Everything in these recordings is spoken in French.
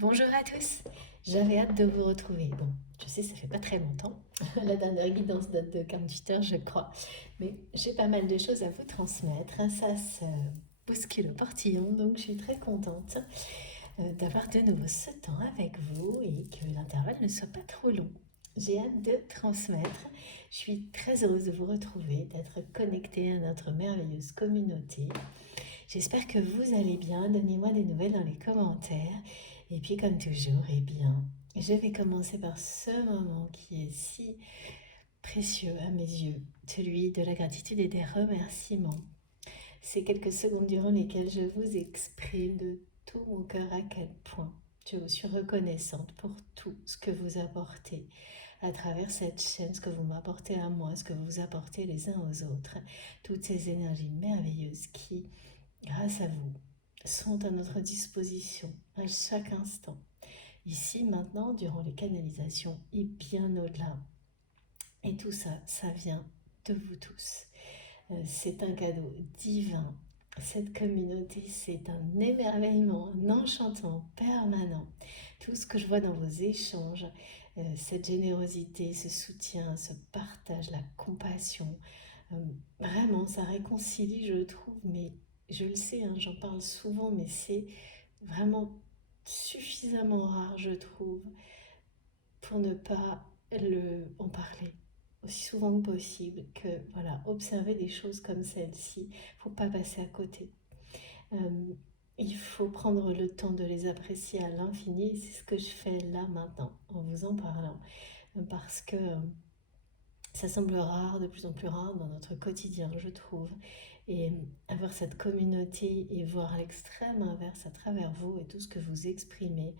Bonjour à tous, j'avais hâte de vous retrouver. Bon, je sais, ça fait pas très longtemps. La dernière guidance date de 48 heures, je crois. Mais j'ai pas mal de choses à vous transmettre. Ça se bouscule au portillon, donc je suis très contente d'avoir de nouveau ce temps avec vous et que l'intervalle ne soit pas trop long. J'ai hâte de transmettre. Je suis très heureuse de vous retrouver, d'être connectée à notre merveilleuse communauté. J'espère que vous allez bien. Donnez-moi des nouvelles dans les commentaires. Et puis, comme toujours, eh bien, je vais commencer par ce moment qui est si précieux à mes yeux, celui de la gratitude et des remerciements. Ces quelques secondes durant lesquelles je vous exprime de tout mon cœur à quel point je vous suis reconnaissante pour tout ce que vous apportez à travers cette chaîne, ce que vous m'apportez à moi, ce que vous apportez les uns aux autres, toutes ces énergies merveilleuses qui, grâce à vous, sont à notre disposition à chaque instant, ici, maintenant, durant les canalisations et bien au-delà. Et tout ça, ça vient de vous tous. C'est un cadeau divin. Cette communauté, c'est un émerveillement, un enchantement permanent. Tout ce que je vois dans vos échanges, cette générosité, ce soutien, ce partage, la compassion, vraiment, ça réconcilie, je trouve, mais je le sais, hein, j'en parle souvent, mais c'est vraiment suffisamment rare, je trouve, pour ne pas en parler aussi souvent que possible, que voilà, observer des choses comme celle-ci, il ne faut pas passer à côté. Euh, il faut prendre le temps de les apprécier à l'infini, et c'est ce que je fais là maintenant, en vous en parlant, parce que ça semble rare, de plus en plus rare dans notre quotidien, je trouve. Et avoir cette communauté et voir l'extrême inverse à travers vous et tout ce que vous exprimez,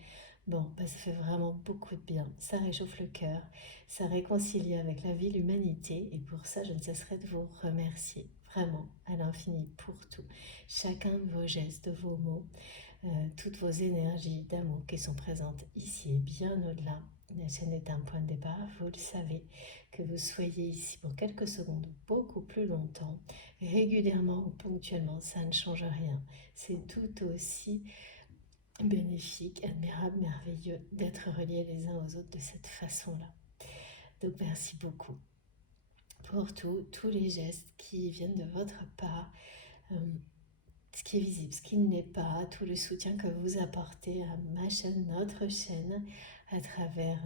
bon, bah, ça fait vraiment beaucoup de bien. Ça réchauffe le cœur, ça réconcilie avec la vie, l'humanité. Et pour ça, je ne cesserai de vous remercier, vraiment, à l'infini, pour tout. Chacun de vos gestes, de vos mots, toutes vos énergies d'amour qui sont présentes ici et bien au-delà. La chaîne est un point de départ, vous le savez, que vous soyez ici pour quelques secondes ou beaucoup plus longtemps, régulièrement ou ponctuellement, ça ne change rien. C'est tout aussi bénéfique, admirable, merveilleux d'être reliés les uns aux autres de cette façon-là. Donc merci beaucoup pour tous les gestes qui viennent de votre part. Euh, ce qui est visible, ce qui ne l'est pas, tout le soutien que vous apportez à ma chaîne, notre chaîne, à travers,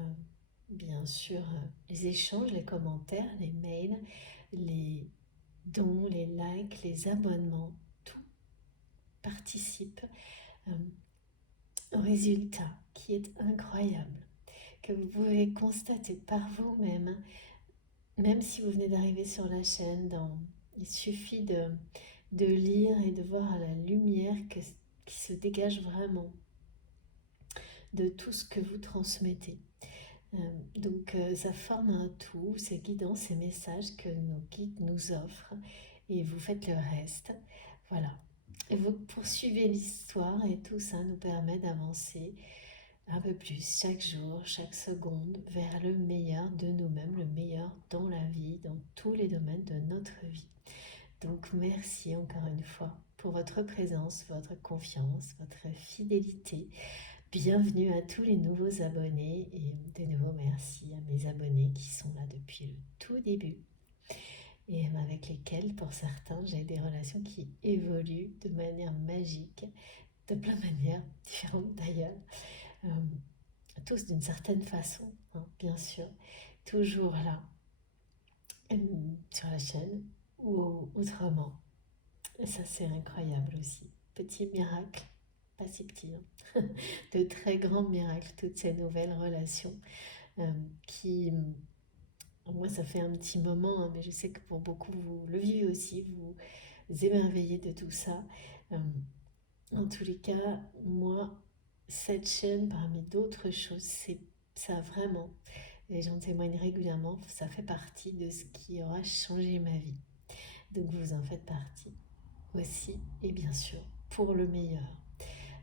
bien sûr, les échanges, les commentaires, les mails, les dons, les likes, les abonnements, tout participe euh, au résultat qui est incroyable, que vous pouvez constater par vous-même, même si vous venez d'arriver sur la chaîne, il suffit de lire et de voir la lumière qui se dégage vraiment de tout ce que vous transmettez. Donc ça forme un tout, ces guidances, ces messages que nos guides nous offrent et vous faites le reste. Voilà. Et vous poursuivez l'histoire et tout ça nous permet d'avancer un peu plus chaque jour, chaque seconde vers le meilleur de nous-mêmes, le meilleur dans la vie, dans tous les domaines de notre vie. Donc merci encore une fois pour votre présence, votre confiance, votre fidélité. Bienvenue à tous les nouveaux abonnés et de nouveau merci à mes abonnés qui sont là depuis le tout début et avec lesquels pour certains j'ai des relations qui évoluent de manière magique, de plein de manières différentes d'ailleurs, euh, tous d'une certaine façon, hein, bien sûr, toujours là sur la chaîne ou autrement. Et ça, c'est incroyable aussi. Petit miracle, pas si petit, hein. De très grands miracles, toutes ces nouvelles relations qui, moi, ça fait un petit moment, hein, mais je sais que pour beaucoup, vous le vivez aussi, vous émerveillez de tout ça. Euh, en tous les cas, moi, cette chaîne, parmi d'autres choses, c'est ça vraiment, et j'en témoigne régulièrement, ça fait partie de ce qui aura changé ma vie. Donc vous en faites partie aussi, et bien sûr, pour le meilleur.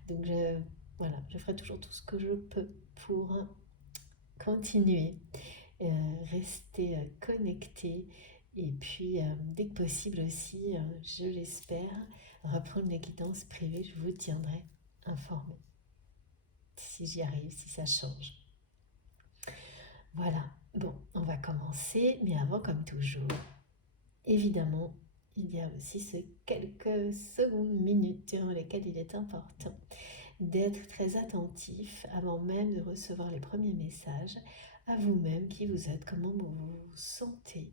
Donc voilà, je ferai toujours tout ce que je peux pour continuer, rester connecté et puis dès que possible aussi, je l'espère, reprendre les guidances privées, je vous tiendrai informé. si j'y arrive, si ça change. Voilà, bon, on va commencer, mais avant, comme toujours, évidemment, il y a aussi ces quelques secondes, minutes durant lesquelles il est important d'être très attentif avant même de recevoir les premiers messages à vous-même, qui vous êtes, comment vous vous sentez,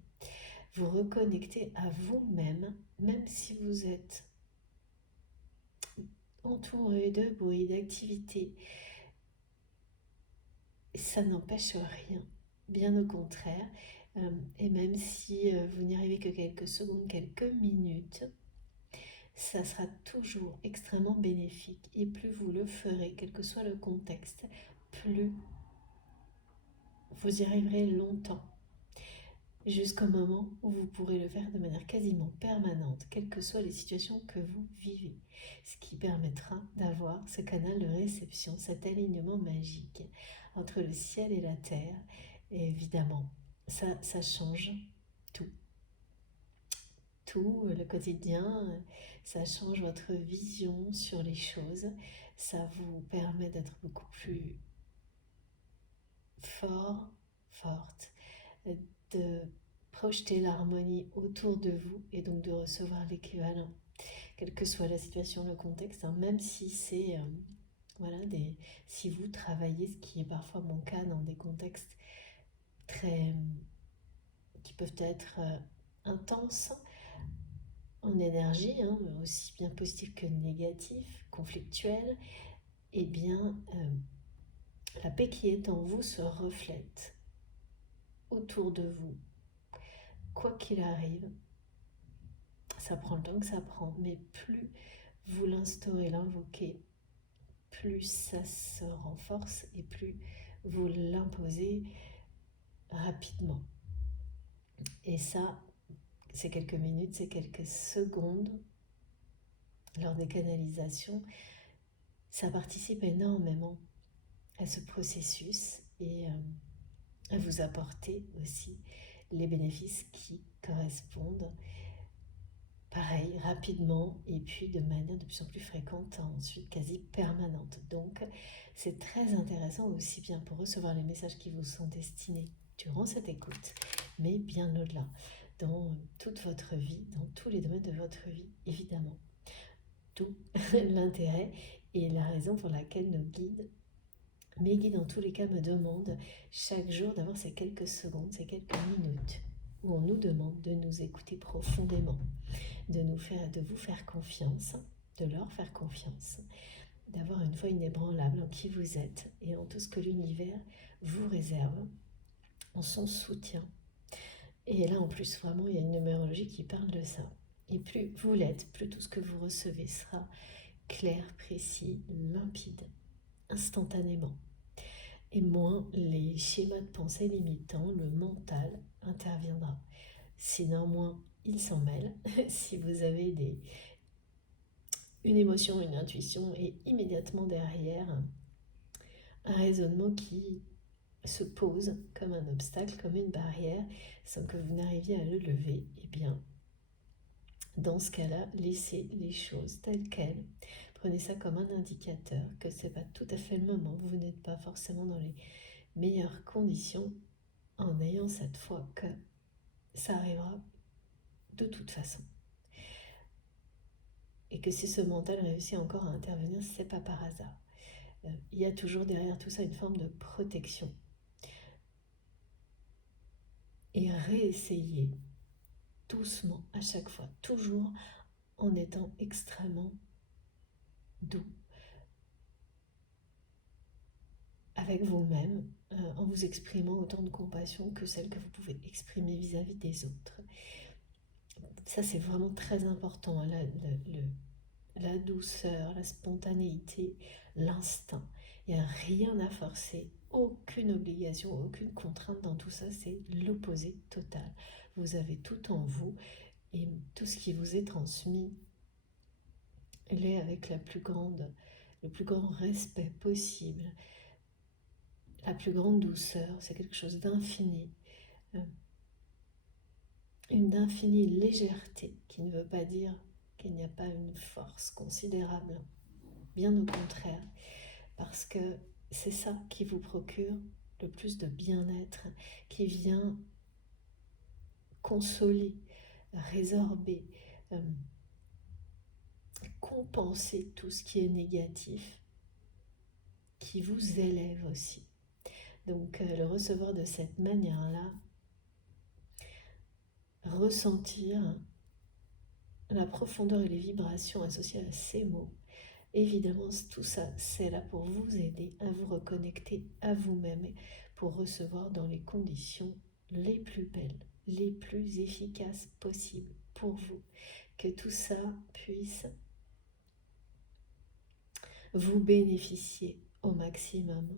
vous reconnecter à vous-même, même si vous êtes entouré de bruit, d'activité. Ça n'empêche rien, bien au contraire. Et même si vous n'y arrivez que quelques secondes, quelques minutes, ça sera toujours extrêmement bénéfique. Et plus vous le ferez, quel que soit le contexte, plus vous y arriverez longtemps. Jusqu'au moment où vous pourrez le faire de manière quasiment permanente, quelles que soient les situations que vous vivez. Ce qui permettra d'avoir ce canal de réception, cet alignement magique entre le ciel et la terre. Et évidemment, ça change tout. Tout, le quotidien, ça change votre vision sur les choses. Ça vous permet d'être beaucoup plus fort, forte, de projeter l'harmonie autour de vous et donc de recevoir l'équivalent, quelle que soit la situation, le contexte, hein, même si c'est si vous travaillez, ce qui est parfois mon cas dans des contextes qui peuvent être intenses en énergie, hein, aussi bien positif que négatif, conflictuel, et bien la paix qui est en vous se reflète autour de vous. Quoi qu'il arrive, ça prend le temps que ça prend, mais plus vous l'instaurez, l'invoquez, plus ça se renforce et plus vous l'imposez rapidement. Et ça, c'est quelques minutes, c'est quelques secondes lors des canalisations. Ça participe énormément à ce processus et à vous apporter aussi les bénéfices qui correspondent. Pareil, rapidement et puis de manière de plus en plus fréquente, ensuite quasi permanente. Donc, c'est très intéressant aussi bien pour recevoir les messages qui vous sont destinés durant cette écoute, mais bien au-delà, dans toute votre vie, dans tous les domaines de votre vie, évidemment. Tout l'intérêt et la raison pour laquelle mes guides en tous les cas me demandent chaque jour d'avoir ces quelques secondes, ces quelques minutes où on nous demande de nous écouter profondément, de vous faire confiance, de leur faire confiance, d'avoir une foi inébranlable en qui vous êtes et en tout ce que l'univers vous réserve, en son soutien. Et là, en plus, vraiment, il y a une numérologie qui parle de ça. Et plus vous l'êtes, plus tout ce que vous recevez sera clair, précis, limpide, instantanément. Et moins les schémas de pensée limitants, le mental interviendra. Si néanmoins il s'en mêle, si vous avez une émotion, une intuition et immédiatement derrière un raisonnement qui se pose comme un obstacle, comme une barrière, sans que vous n'arriviez à le lever, eh bien, dans ce cas-là, laissez les choses telles quelles. Prenez ça comme un indicateur que ce n'est pas tout à fait le moment, vous n'êtes pas forcément dans les meilleures conditions, en ayant cette foi que ça arrivera de toute façon. Et que si ce mental réussit encore à intervenir, c'est pas par hasard. Il y a toujours derrière tout ça une forme de protection. Et réessayer doucement à chaque fois, toujours en étant extrêmement doux avec vous-même, en vous exprimant autant de compassion que celle que vous pouvez exprimer vis-à-vis des autres. Ça, c'est vraiment très important, la douceur, la spontanéité, l'instinct. Il n'y a rien à forcer, aucune obligation, aucune contrainte dans tout ça, c'est l'opposé total. Vous avez tout en vous et tout ce qui vous est transmis, il est avec le plus grand respect possible, la plus grande douceur, c'est quelque chose d'infini, une infinie légèreté qui ne veut pas dire qu'il n'y a pas une force considérable, bien au contraire, parce que c'est ça qui vous procure le plus de bien-être, qui vient consoler, résorber, euh, compenser tout ce qui est négatif, qui vous élève aussi. Donc le recevoir de cette manière-là, ressentir la profondeur et les vibrations associées à ces mots, évidemment tout ça c'est là pour vous aider à vous reconnecter à vous-même, pour recevoir dans les conditions les plus belles, les plus efficaces possibles pour vous, que tout ça puisse vous bénéficier au maximum.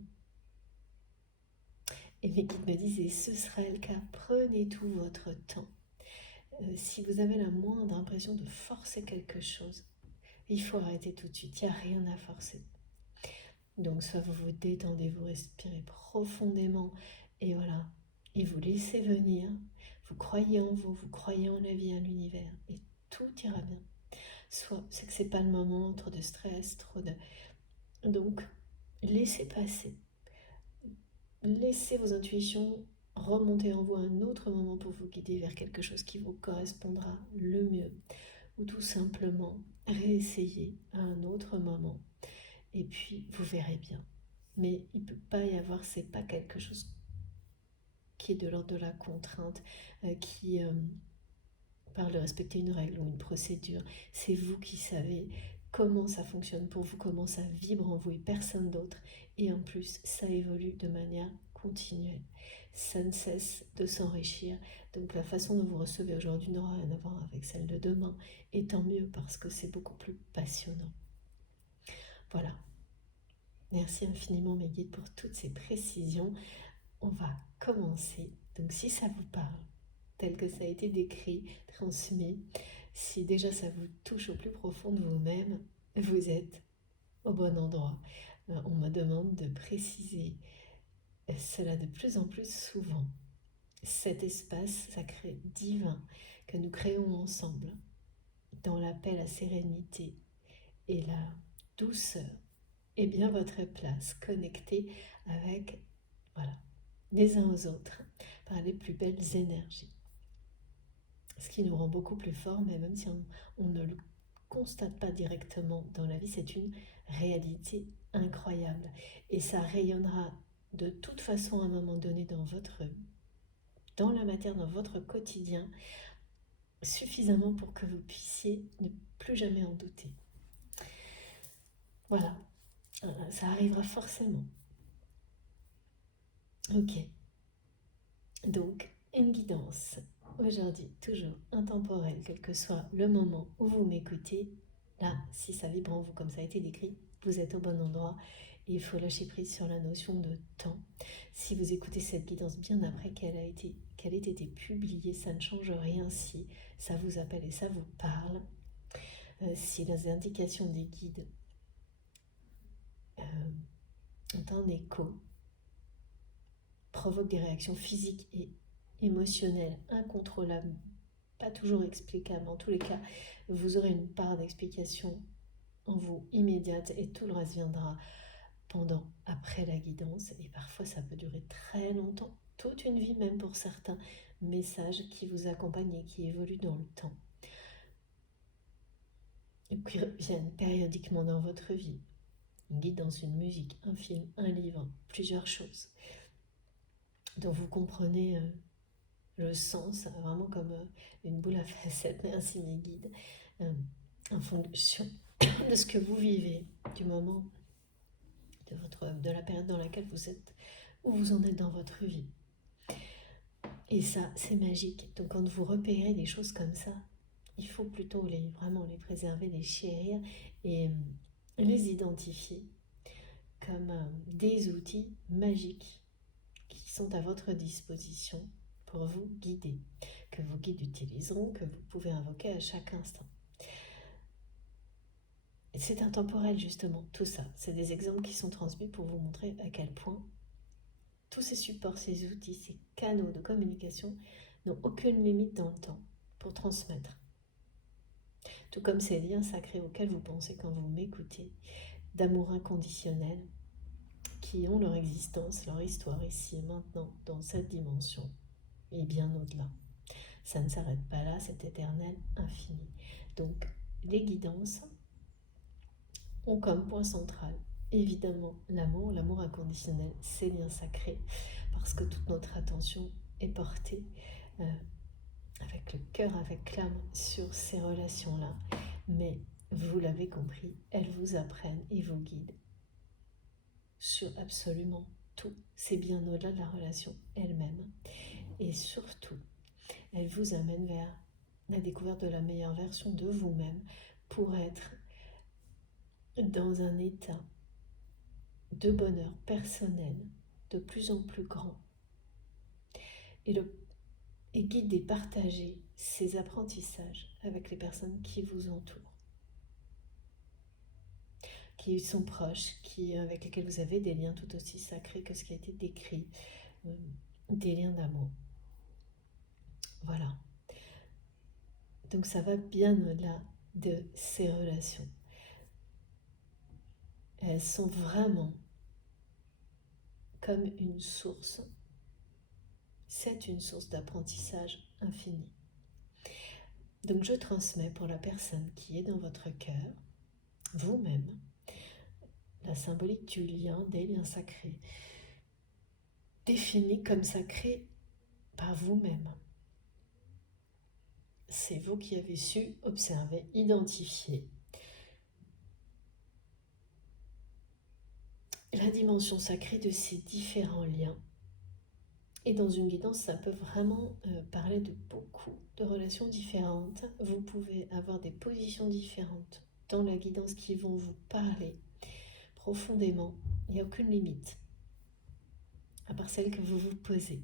Et mes guides me disaient, ce sera le cas, prenez tout votre temps. Si vous avez la moindre impression de forcer quelque chose, il faut arrêter tout de suite, il n'y a rien à forcer. Donc soit vous vous détendez, vous respirez profondément, et voilà, et vous laissez venir, vous croyez en vous croyez en la vie, en l'univers, et tout ira bien. Soit c'est que c'est pas le moment, trop de stress, trop de... Donc, laissez passer. Laissez vos intuitions remonter en vous à un autre moment pour vous guider vers quelque chose qui vous correspondra le mieux. Ou tout simplement réessayer à un autre moment. Et puis, vous verrez bien. Mais il ne peut pas y avoir, c'est pas quelque chose qui est de l'ordre de la contrainte, qui parle de respecter une règle ou une procédure. C'est vous qui savez comment ça fonctionne pour vous, comment ça vibre en vous et personne d'autre. Et en plus, ça évolue de manière continuelle. Ça ne cesse de s'enrichir. Donc la façon dont vous recevez aujourd'hui n'aura rien à voir avec celle de demain. Et tant mieux parce que c'est beaucoup plus passionnant. Voilà. Merci infiniment mes guides pour toutes ces précisions. On va commencer. Donc si ça vous parle, tel que ça a été décrit, transmis, si déjà ça vous touche au plus profond de vous-même, vous êtes au bon endroit. On me demande de préciser cela de plus en plus souvent. Cet espace sacré divin que nous créons ensemble, dans la paix, la sérénité et la douceur, est bien votre place, connectée avec, voilà, les uns aux autres, par les plus belles énergies. Ce qui nous rend beaucoup plus forts, mais même si on ne le constate pas directement dans la vie, c'est une réalité incroyable. Et ça rayonnera de toute façon à un moment donné dans la matière, dans votre quotidien, suffisamment pour que vous puissiez ne plus jamais en douter. Voilà, ça arrivera forcément. Ok, donc une guidance. Aujourd'hui, toujours intemporelle, quel que soit le moment où vous m'écoutez. Là, si ça vibre en vous comme ça a été décrit, vous êtes au bon endroit. Et il faut lâcher prise sur la notion de temps. Si vous écoutez cette guidance bien après qu'elle ait été publiée, ça ne change rien si ça vous appelle et ça vous parle. Si les indications des guides ont un écho, provoquent des réactions physiques et émotionnelles incontrôlables, pas toujours explicables, en tous les cas, vous aurez une part d'explication en vous immédiate et tout le reste viendra pendant, après la guidance. Et parfois ça peut durer très longtemps, toute une vie même pour certains messages qui vous accompagnent et qui évoluent dans le temps et qui reviennent périodiquement dans votre vie. Une guidance, une musique, un film, un livre, plusieurs choses dont vous comprenez le sens, vraiment comme une boule à facettes. Merci mes guides, en fonction de ce que vous vivez, du moment, de la période dans laquelle vous êtes, où vous en êtes dans votre vie. Et ça, c'est magique. Donc quand vous repérez des choses comme ça, il faut plutôt vraiment les préserver, les chérir et les identifier comme des outils magiques qui sont à votre disposition pour vous guider, que vos guides utiliseront, que vous pouvez invoquer à chaque instant. Et c'est intemporel justement, tout ça. C'est des exemples qui sont transmis pour vous montrer à quel point tous ces supports, ces outils, ces canaux de communication n'ont aucune limite dans le temps pour transmettre. Tout comme ces liens sacrés auxquels vous pensez quand vous m'écoutez, d'amour inconditionnel, qui ont leur existence, leur histoire ici et maintenant, dans cette dimension, et bien au-delà. Ça ne s'arrête pas là, c'est éternel, infini. Donc, les guidances ont comme point central, évidemment, l'amour inconditionnel, ces liens sacrés, parce que toute notre attention est portée avec le cœur, avec l'âme, sur ces relations-là. Mais, vous l'avez compris, elles vous apprennent et vous guident sur absolument tout. C'est bien au-delà de la relation elle-même. Et surtout, elle vous amène vers la découverte de la meilleure version de vous-même pour être dans un état de bonheur personnel de plus en plus grand et guider et partager ces apprentissages avec les personnes qui vous entourent, qui sont proches, avec lesquels vous avez des liens tout aussi sacrés que ce qui a été décrit, des liens d'amour. Voilà. Donc ça va bien au-delà de ces relations. Elles sont vraiment comme une source. C'est une source d'apprentissage infini. Donc je transmets pour la personne qui est dans votre cœur, vous-même, la symbolique du lien, des liens sacrés, définis comme sacrés par vous-même. C'est vous qui avez su observer, identifier la dimension sacrée de ces différents liens. Et dans une guidance, ça peut vraiment parler de beaucoup de relations différentes. Vous pouvez avoir des positions différentes dans la guidance qui vont vous parler profondément. Il n'y a aucune limite, à part celle que vous vous posez.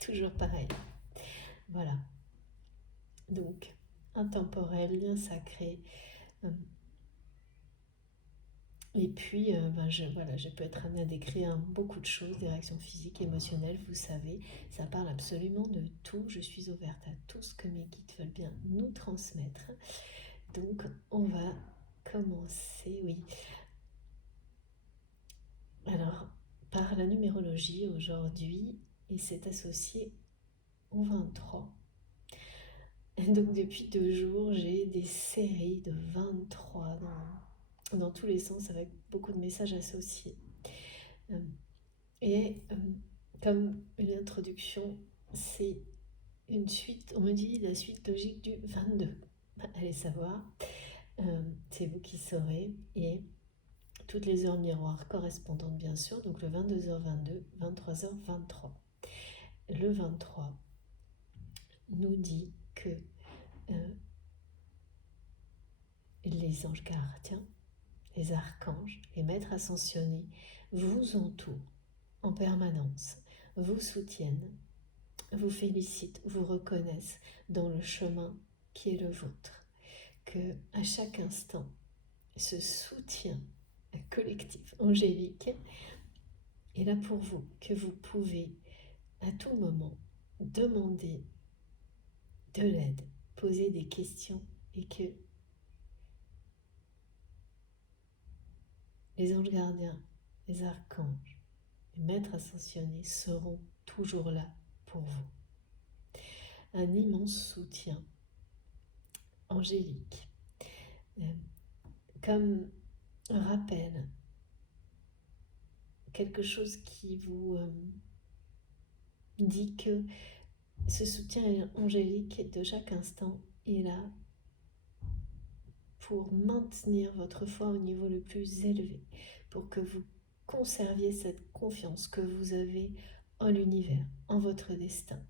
Toujours pareil. Voilà. Donc, intemporel, lien sacré. Et puis, je peux être amenée à décrire beaucoup de choses, des réactions physiques, émotionnelles, vous savez, ça parle absolument de tout. Je suis ouverte à tout ce que mes guides veulent bien nous transmettre. Donc, on va commencer, oui. Alors, par la numérologie aujourd'hui, et c'est associé au 23. Et donc, depuis 2 jours, j'ai des séries de 23 dans tous les sens, avec beaucoup de messages associés. Et comme une introduction, c'est une suite, on me dit la suite logique du 22. Allez savoir, c'est vous qui saurez. Et toutes les heures miroirs correspondantes, bien sûr, donc le 22h22, 23h23. Le 23 nous dit que les anges gardiens, les archanges, les maîtres ascensionnés vous entourent en permanence, vous soutiennent, vous félicitent, vous reconnaissent dans le chemin qui est le vôtre, que à chaque instant, ce soutien collectif, angélique, est là pour vous, que vous pouvez à tout moment demander de l'aide, poser des questions et que les anges gardiens, les archanges, les maîtres ascensionnés seront toujours là pour vous. Un immense soutien angélique, comme un rappel, quelque chose qui vous dit que ce soutien angélique de chaque instant est là pour maintenir votre foi au niveau le plus élevé, pour que vous conserviez cette confiance que vous avez en l'univers, en votre destin.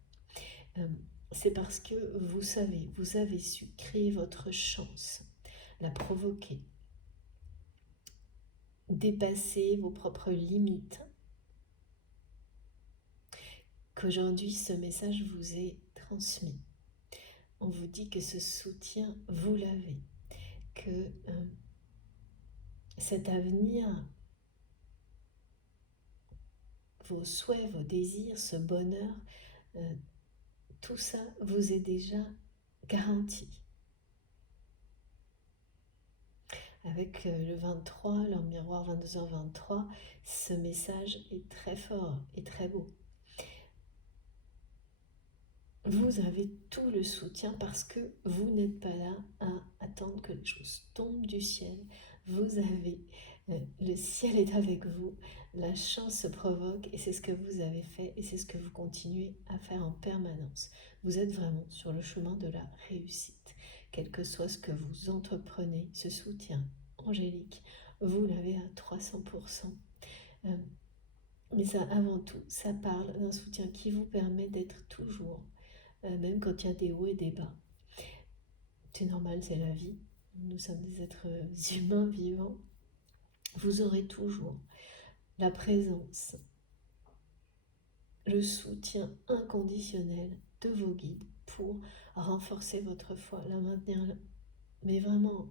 C'est parce que vous savez, vous avez su créer votre chance, la provoquer, dépasser vos propres limites, qu'aujourd'hui ce message vous est transmis. On vous dit que ce soutien, vous l'avez, que cet avenir, vos souhaits, vos désirs, ce bonheur, tout ça vous est déjà garanti. avec le 23, leur miroir 22h23, ce message est très fort et très beau. Vous avez tout le soutien parce que vous n'êtes pas là à attendre que les choses tombent du ciel. Vous avez, le ciel est avec vous, la chance se provoque et c'est ce que vous avez fait et c'est ce que vous continuez à faire en permanence. Vous êtes vraiment sur le chemin de la réussite. Quel que soit ce que vous entreprenez, ce soutien angélique, vous l'avez à 300%. Mais ça, avant tout, ça parle d'un soutien qui vous permet d'être toujours, même quand il y a des hauts et des bas. C'est normal, c'est la vie. Nous sommes des êtres humains vivants. Vous aurez toujours la présence, le soutien inconditionnel de vos guides pour renforcer votre foi, la maintenir, mais vraiment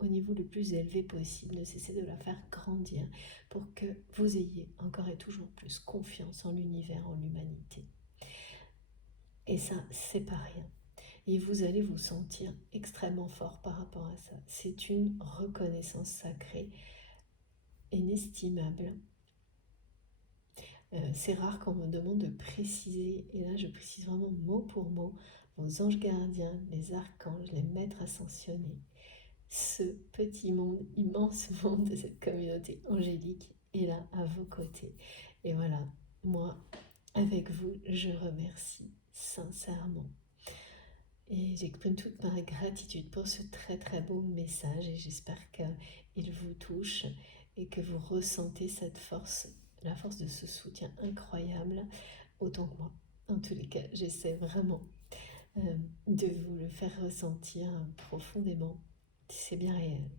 au niveau le plus élevé possible. Ne cessez de la faire grandir pour que vous ayez encore et toujours plus confiance en l'univers, en l'humanité. Et ça, c'est pas rien. Et vous allez vous sentir extrêmement fort par rapport à ça. C'est une reconnaissance sacrée inestimable. C'est rare qu'on me demande de préciser, et là je précise vraiment mot pour mot, vos anges gardiens, les archanges, les maîtres ascensionnés, ce petit monde, immense monde de cette communauté angélique est là à vos côtés. Et voilà, moi, avec vous, je remercie sincèrement. Et j'exprime toute ma gratitude pour ce très très beau message et j'espère qu'il vous touche et que vous ressentez cette force, la force de ce soutien incroyable autant que moi. En tous les cas, j'essaie vraiment de vous le faire ressentir profondément. C'est bien réel.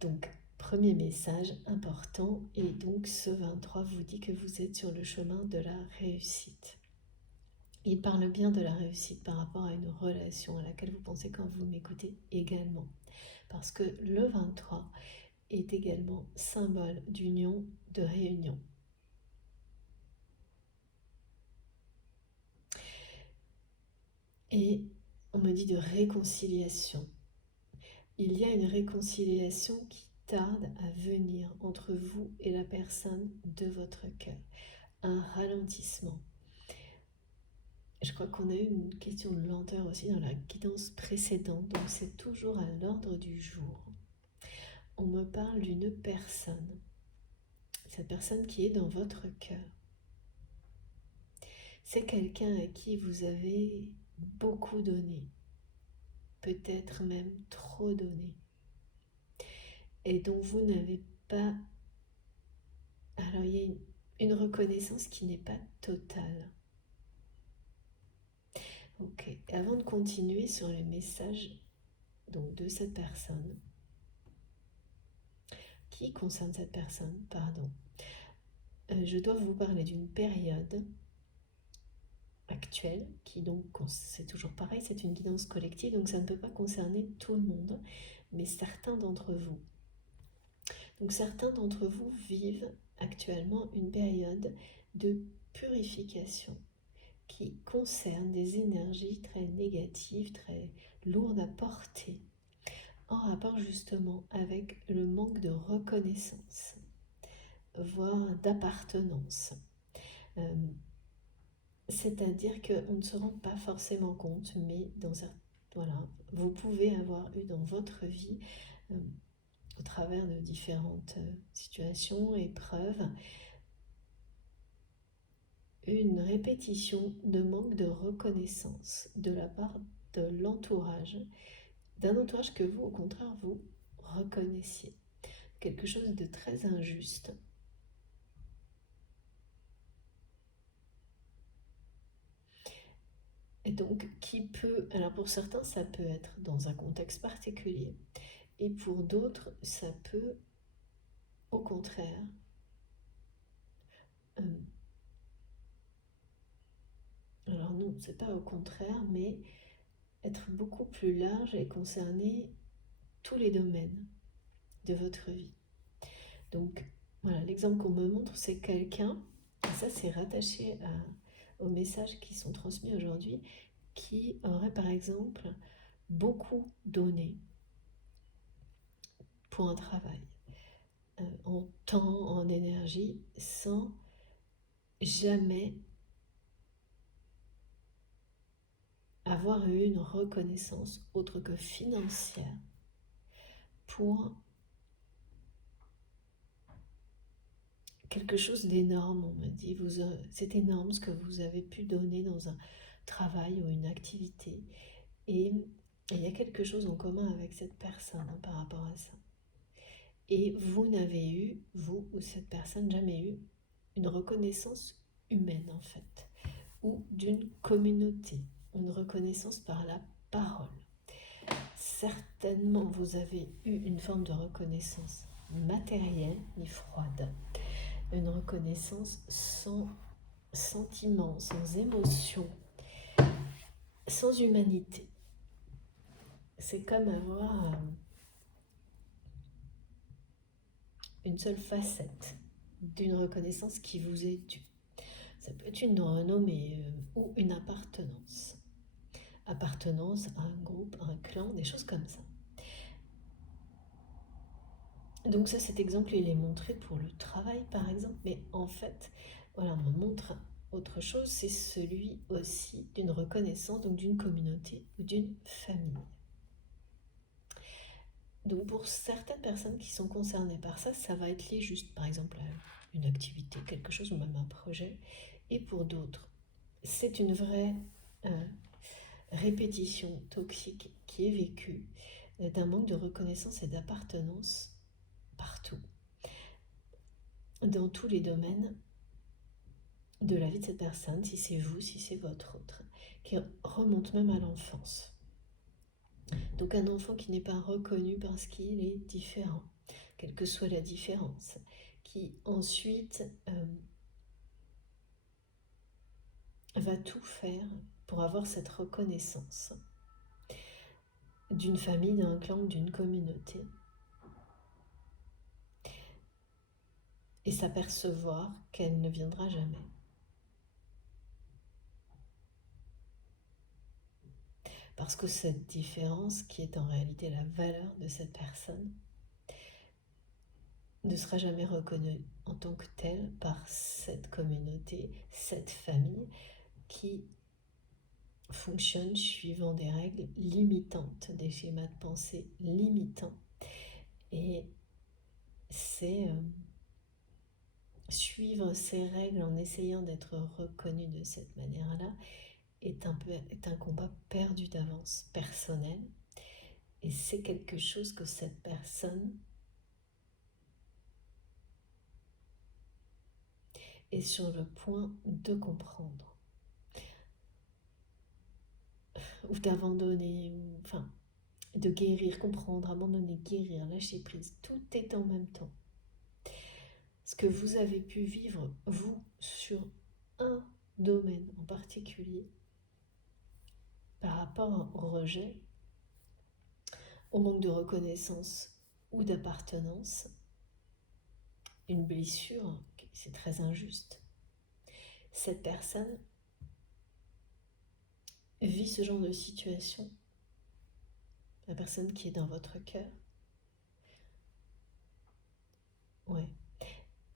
Donc, premier message important, et donc ce 23 vous dit que vous êtes sur le chemin de la réussite. Il parle bien de la réussite par rapport à une relation à laquelle vous pensez quand vous m'écoutez également. Parce que le 23 est également symbole d'union, de réunion. Et on me dit de réconciliation. Il y a une réconciliation qui tarde à venir entre vous et la personne de votre cœur. Un ralentissement. Je crois qu'on a eu une question de lenteur aussi dans la guidance précédente, donc c'est toujours à l'ordre du jour. On me parle d'une personne, cette personne qui est dans votre cœur. C'est quelqu'un à qui vous avez beaucoup donné, peut-être même trop donné, et dont vous n'avez pas... Alors il y a une reconnaissance qui n'est pas totale. Ok, et avant de continuer sur les messages donc, de cette personne, qui concerne cette personne, pardon, je dois vous parler d'une période actuelle qui donc, c'est toujours pareil, c'est une guidance collective, donc ça ne peut pas concerner tout le monde, mais certains d'entre vous. Donc certains d'entre vous vivent actuellement une période de purification qui concerne des énergies très négatives, très lourdes à porter, en rapport justement avec le manque de reconnaissance, voire d'appartenance. C'est-à-dire qu'on ne se rend pas forcément compte, mais voilà, vous pouvez avoir eu dans votre vie, au travers de différentes situations, épreuves, une répétition de manque de reconnaissance de la part de l'entourage, d'un entourage que vous, au contraire, vous reconnaissiez. Quelque chose de très injuste. Et donc, qui peut... Alors pour certains, ça peut être dans un contexte particulier. Et pour d'autres, ça peut, au contraire, alors non, c'est pas au contraire, mais être beaucoup plus large et concerner tous les domaines de votre vie. Donc, voilà, l'exemple qu'on me montre, c'est quelqu'un, et ça c'est rattaché aux messages qui sont transmis aujourd'hui, qui aurait par exemple beaucoup donné, pour un travail, en temps, en énergie, sans jamais avoir eu une reconnaissance autre que financière pour quelque chose d'énorme. On me dit, c'est énorme ce que vous avez pu donner dans un travail ou une activité. Et il y a quelque chose en commun avec cette personne par rapport à ça. Et vous n'avez eu, vous ou cette personne, jamais eu une reconnaissance humaine en fait, ou d'une communauté, une reconnaissance par la parole. Certainement, vous avez eu une forme de reconnaissance matérielle ni froide, une reconnaissance sans sentiment, sans émotion, sans humanité. C'est comme avoir une seule facette d'une reconnaissance qui vous est due. Ça peut être une renommée ou une appartenance. Appartenance à un groupe, à un clan, des choses comme ça. Donc ça, cet exemple, il est montré pour le travail, par exemple, mais en fait, voilà, on montre autre chose, c'est celui aussi d'une reconnaissance, donc d'une communauté ou d'une famille. Donc pour certaines personnes qui sont concernées par ça, ça va être lié juste, par exemple, à une activité, quelque chose, ou même un projet, et pour d'autres, c'est une vraie répétition toxique qui est vécue d'un manque de reconnaissance et d'appartenance partout, dans tous les domaines de la vie de cette personne, si c'est vous, si c'est votre autre, qui remonte même à l'enfance. Donc un enfant qui n'est pas reconnu parce qu'il est différent, quelle que soit la différence, qui ensuite va tout faire pour avoir cette reconnaissance d'une famille, d'un clan, d'une communauté, et s'apercevoir qu'elle ne viendra jamais. Parce que cette différence, qui est en réalité la valeur de cette personne, ne sera jamais reconnue en tant que telle par cette communauté, cette famille qui fonctionne suivant des règles limitantes, des schémas de pensée limitants. Et c'est suivre ces règles en essayant d'être reconnu de cette manière-là est un combat perdu d'avance, personnel. Et c'est quelque chose que cette personne est sur le point de comprendre, ou d'abandonner, enfin, de guérir, comprendre, abandonner, guérir, lâcher prise. Tout est en même temps. Ce que vous avez pu vivre, vous, sur un domaine en particulier, par rapport au rejet, au manque de reconnaissance ou d'appartenance, une blessure, c'est très injuste. Cette personne vit ce genre de situation, la personne qui est dans votre cœur, ouais.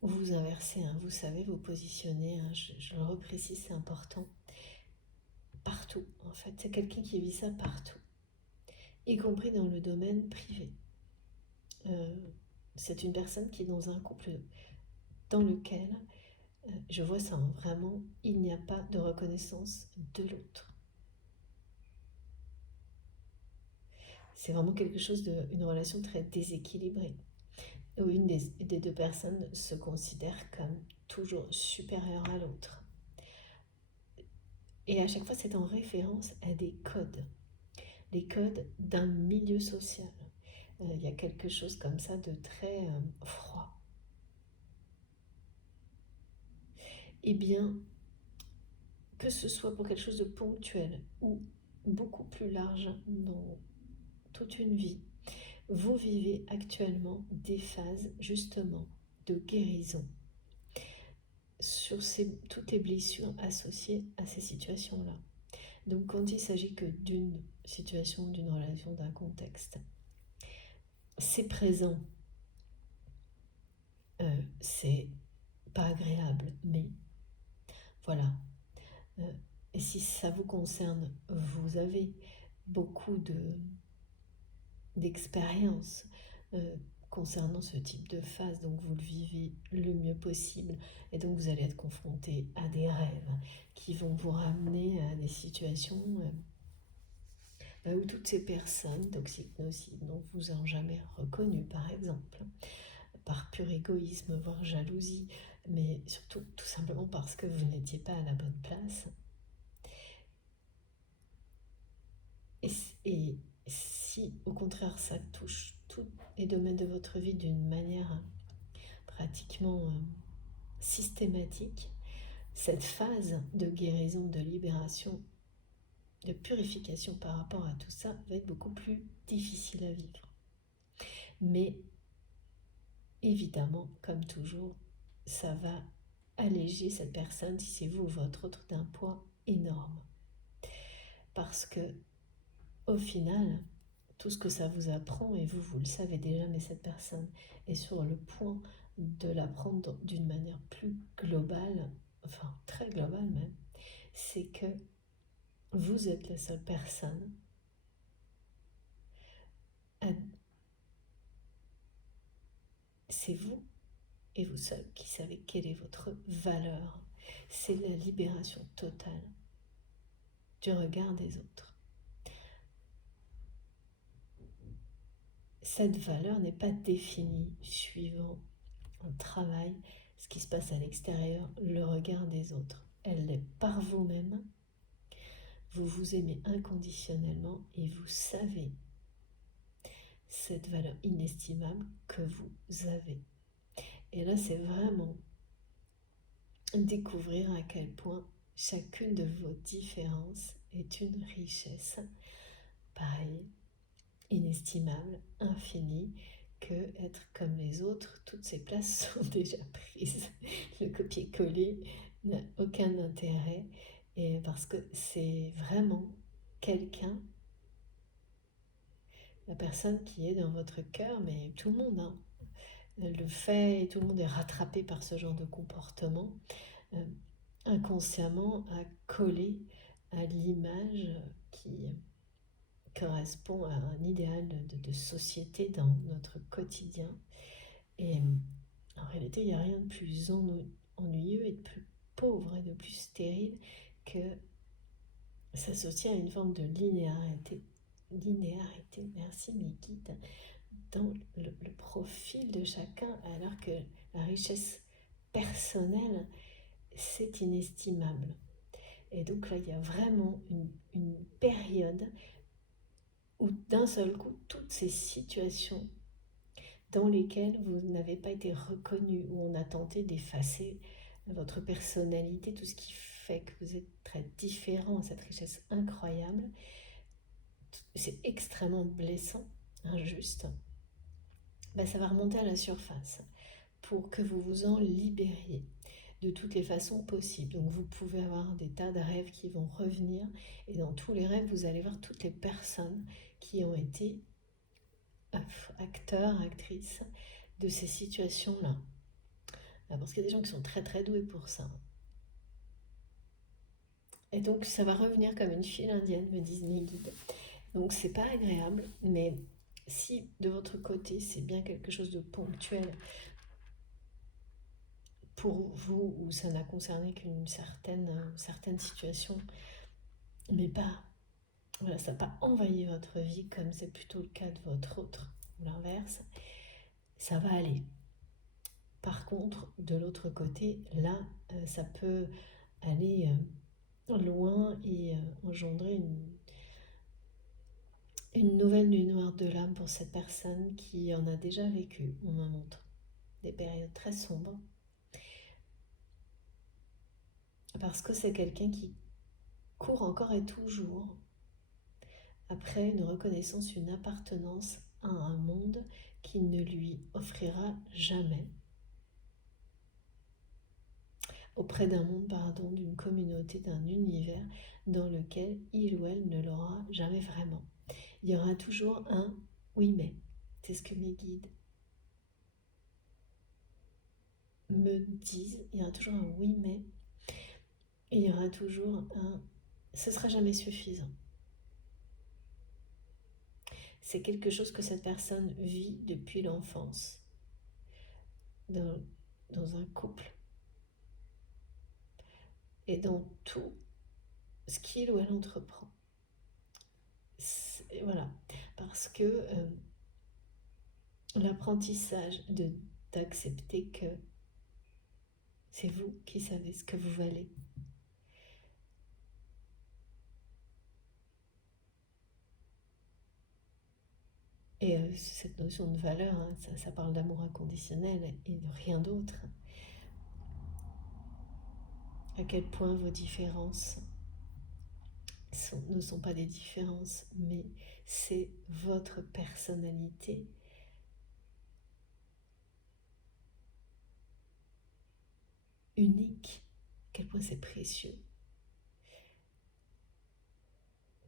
Vous inversez, vous savez, vous positionnez, je le reprécise, c'est important, partout en fait, c'est quelqu'un qui vit ça partout, y compris dans le domaine privé. C'est une personne qui est dans un couple dans lequel, je vois ça, vraiment, il n'y a pas de reconnaissance de l'autre. C'est vraiment quelque chose une relation très déséquilibrée, où une des deux personnes se considère comme toujours supérieure à l'autre. Et à chaque fois, c'est en référence à des codes, les codes d'un milieu social. Il y a quelque chose comme ça de très froid. Eh bien, que ce soit pour quelque chose de ponctuel ou beaucoup plus large dans toute une vie, vous vivez actuellement des phases justement de guérison sur toutes les blessures associées à ces situations-là. Donc quand il s'agit que d'une situation, d'une relation, d'un contexte, c'est présent, c'est pas agréable, mais voilà. Et si ça vous concerne, vous avez beaucoup d'expérience concernant ce type de phase, donc vous le vivez le mieux possible, et donc vous allez être confronté à des rêves qui vont vous ramener à des situations où toutes ces personnes toxiques, nocives, n'ont vous ont jamais reconnu, par exemple, par pur égoïsme, voire jalousie, mais surtout tout simplement parce que vous n'étiez pas à la bonne place. Et si au contraire ça touche tous les domaines de votre vie d'une manière pratiquement systématique, cette phase de guérison, de libération, de purification par rapport à tout ça va être beaucoup plus difficile à vivre. Mais évidemment, comme toujours, ça va alléger cette personne, si c'est vous ou votre autre, d'un poids énorme. Parce que, au final, tout ce que ça vous apprend, et vous le savez déjà, mais cette personne est sur le point de l'apprendre d'une manière plus globale, enfin très globale même, c'est que vous êtes la seule personne c'est vous et vous seul qui savez quelle est votre valeur. C'est la libération totale du regard des autres. Cette valeur n'est pas définie suivant un travail, ce qui se passe à l'extérieur, le regard des autres. Elle l'est par vous-même. Vous vous aimez inconditionnellement et vous savez cette valeur inestimable que vous avez. Et là, c'est vraiment découvrir à quel point chacune de vos différences est une richesse, pareil, inestimable, infinie, que être comme les autres, toutes ces places sont déjà prises. Le copier-coller n'a aucun intérêt, et parce que c'est vraiment quelqu'un, la personne qui est dans votre cœur, mais tout le monde le fait, et tout le monde est rattrapé par ce genre de comportement, inconsciemment à coller à l'image qui correspond à un idéal de société dans notre quotidien. Et en réalité, il n'y a rien de plus ennuyeux et de plus pauvre et de plus stérile que s'associer à une forme de linéarité, merci mes guides, dans le profil de chacun, alors que la richesse personnelle, c'est inestimable. Et donc là, il y a vraiment une période où d'un seul coup, toutes ces situations dans lesquelles vous n'avez pas été reconnu, où on a tenté d'effacer votre personnalité, tout ce qui fait que vous êtes très différent, cette richesse incroyable, c'est extrêmement blessant, injuste, ça va remonter à la surface pour que vous vous en libériez de toutes les façons possibles. Donc vous pouvez avoir des tas de rêves qui vont revenir, et dans tous les rêves, vous allez voir toutes les personnes qui ont été acteurs, actrices de ces situations-là. Parce qu'il y a des gens qui sont très très doués pour ça. Et donc ça va revenir comme une file indienne, me disent mes guides. Donc c'est pas agréable, mais si de votre côté c'est bien quelque chose de ponctuel pour vous, où ça n'a concerné qu'une certaine situation, mais pas, voilà, ça n'a pas envahi votre vie comme c'est plutôt le cas de votre autre, ou l'inverse, ça va aller. Par contre, de l'autre côté, là, ça peut aller loin et engendrer une nouvelle nuit noire de l'âme pour cette personne qui en a déjà vécu, on me montre, des périodes très sombres. Parce que c'est quelqu'un qui court encore et toujours après une reconnaissance, une appartenance à un monde qui ne lui offrira jamais, auprès d'un monde, d'une communauté, d'un univers dans lequel il ou elle ne l'aura jamais vraiment. Il y aura toujours un oui mais, C'est ce que mes guides me disent. Il y aura toujours un oui mais, il y aura toujours un ce sera jamais suffisant. C'est quelque chose que cette personne vit depuis l'enfance, dans un couple, et dans tout ce qu'il ou elle entreprend. Voilà, parce que l'apprentissage d'accepter que c'est vous qui savez ce que vous valez. Et cette notion de valeur, hein, ça parle d'amour inconditionnel et de rien d'autre. À quel point vos différences ne sont pas des différences, mais c'est votre personnalité unique. À quel point c'est précieux.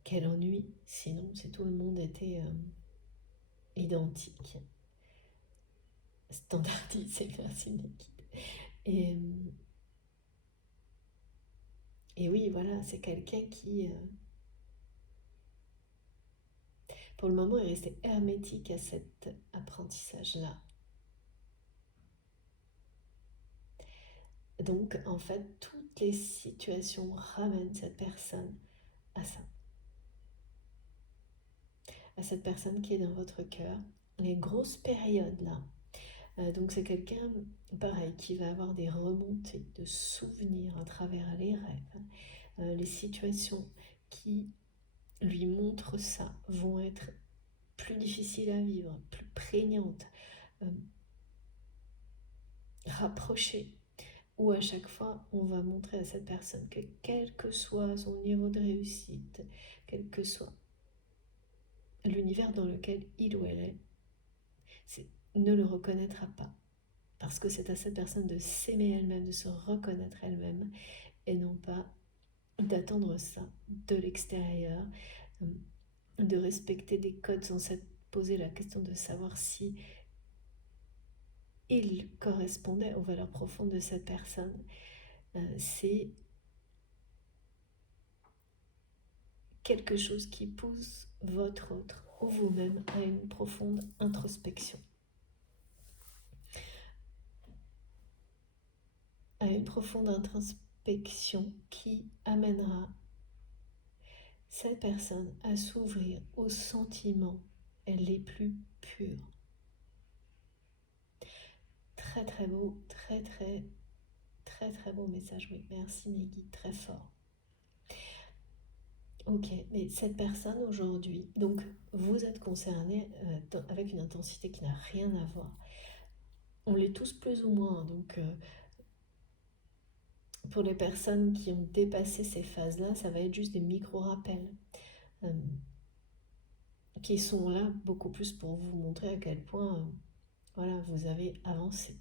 Quel ennui, sinon, si tout le monde était identique, standardisé, merci Nikki. Et oui, voilà, c'est quelqu'un qui, pour le moment, est resté hermétique à cet apprentissage-là. Donc, en fait, toutes les situations ramènent cette personne à ça. À cette personne qui est dans votre cœur. Les grosses périodes, là. Donc, c'est quelqu'un, pareil, qui va avoir des remontées de souvenirs à travers les rêves. Les situations qui lui montrent ça vont être plus difficiles à vivre, plus prégnantes, rapprochées, où à chaque fois on va montrer à cette personne que quel que soit son niveau de réussite, quel que soit l'univers dans lequel il ou elle est, ne le reconnaîtra pas. Parce que c'est à cette personne de s'aimer elle-même, de se reconnaître elle-même, et non pas d'attendre ça de l'extérieur, de respecter des codes sans s'être posé la question de savoir si il correspondait aux valeurs profondes de cette personne. C'est quelque chose qui pousse votre autre ou vous-même à une profonde introspection. À une profonde introspection qui amènera cette personne à s'ouvrir aux sentiments les plus purs. Très très beau, très très très très beau message, oui, merci mes guides, très fort. Ok, mais cette personne aujourd'hui, donc vous êtes concerné avec une intensité qui n'a rien à voir. On l'est tous plus ou moins, donc pour les personnes qui ont dépassé ces phases-là, ça va être juste des micro-rappels qui sont là beaucoup plus pour vous montrer à quel point voilà, vous avez avancé.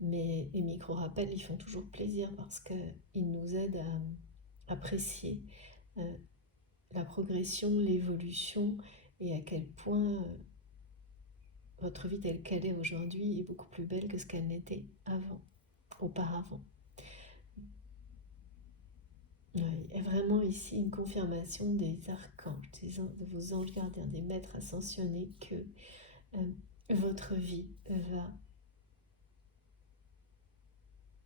Mais les micro-rappels, ils font toujours plaisir parce qu'ils nous aident à apprécier la progression, l'évolution et à quel point votre vie telle qu'elle est aujourd'hui est beaucoup plus belle que ce qu'elle n'était auparavant. Oui, il y a vraiment ici une confirmation des archanges, de vos anges gardiens, des maîtres ascensionnés que votre vie va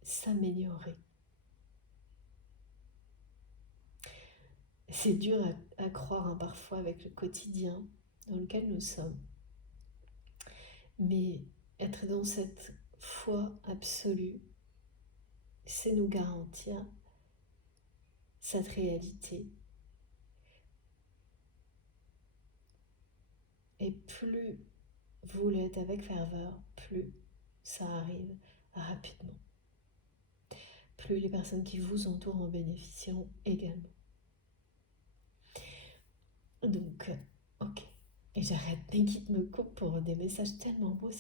s'améliorer. C'est dur à croire hein, parfois avec le quotidien dans lequel nous sommes. Mais être dans cette foi absolue, c'est nous garantir cette réalité. Et plus vous l'êtes avec ferveur, plus ça arrive rapidement. Plus les personnes qui vous entourent en bénéficieront également. Donc, ok. Et j'arrête, mes guides me coupent pour des messages tellement beaux,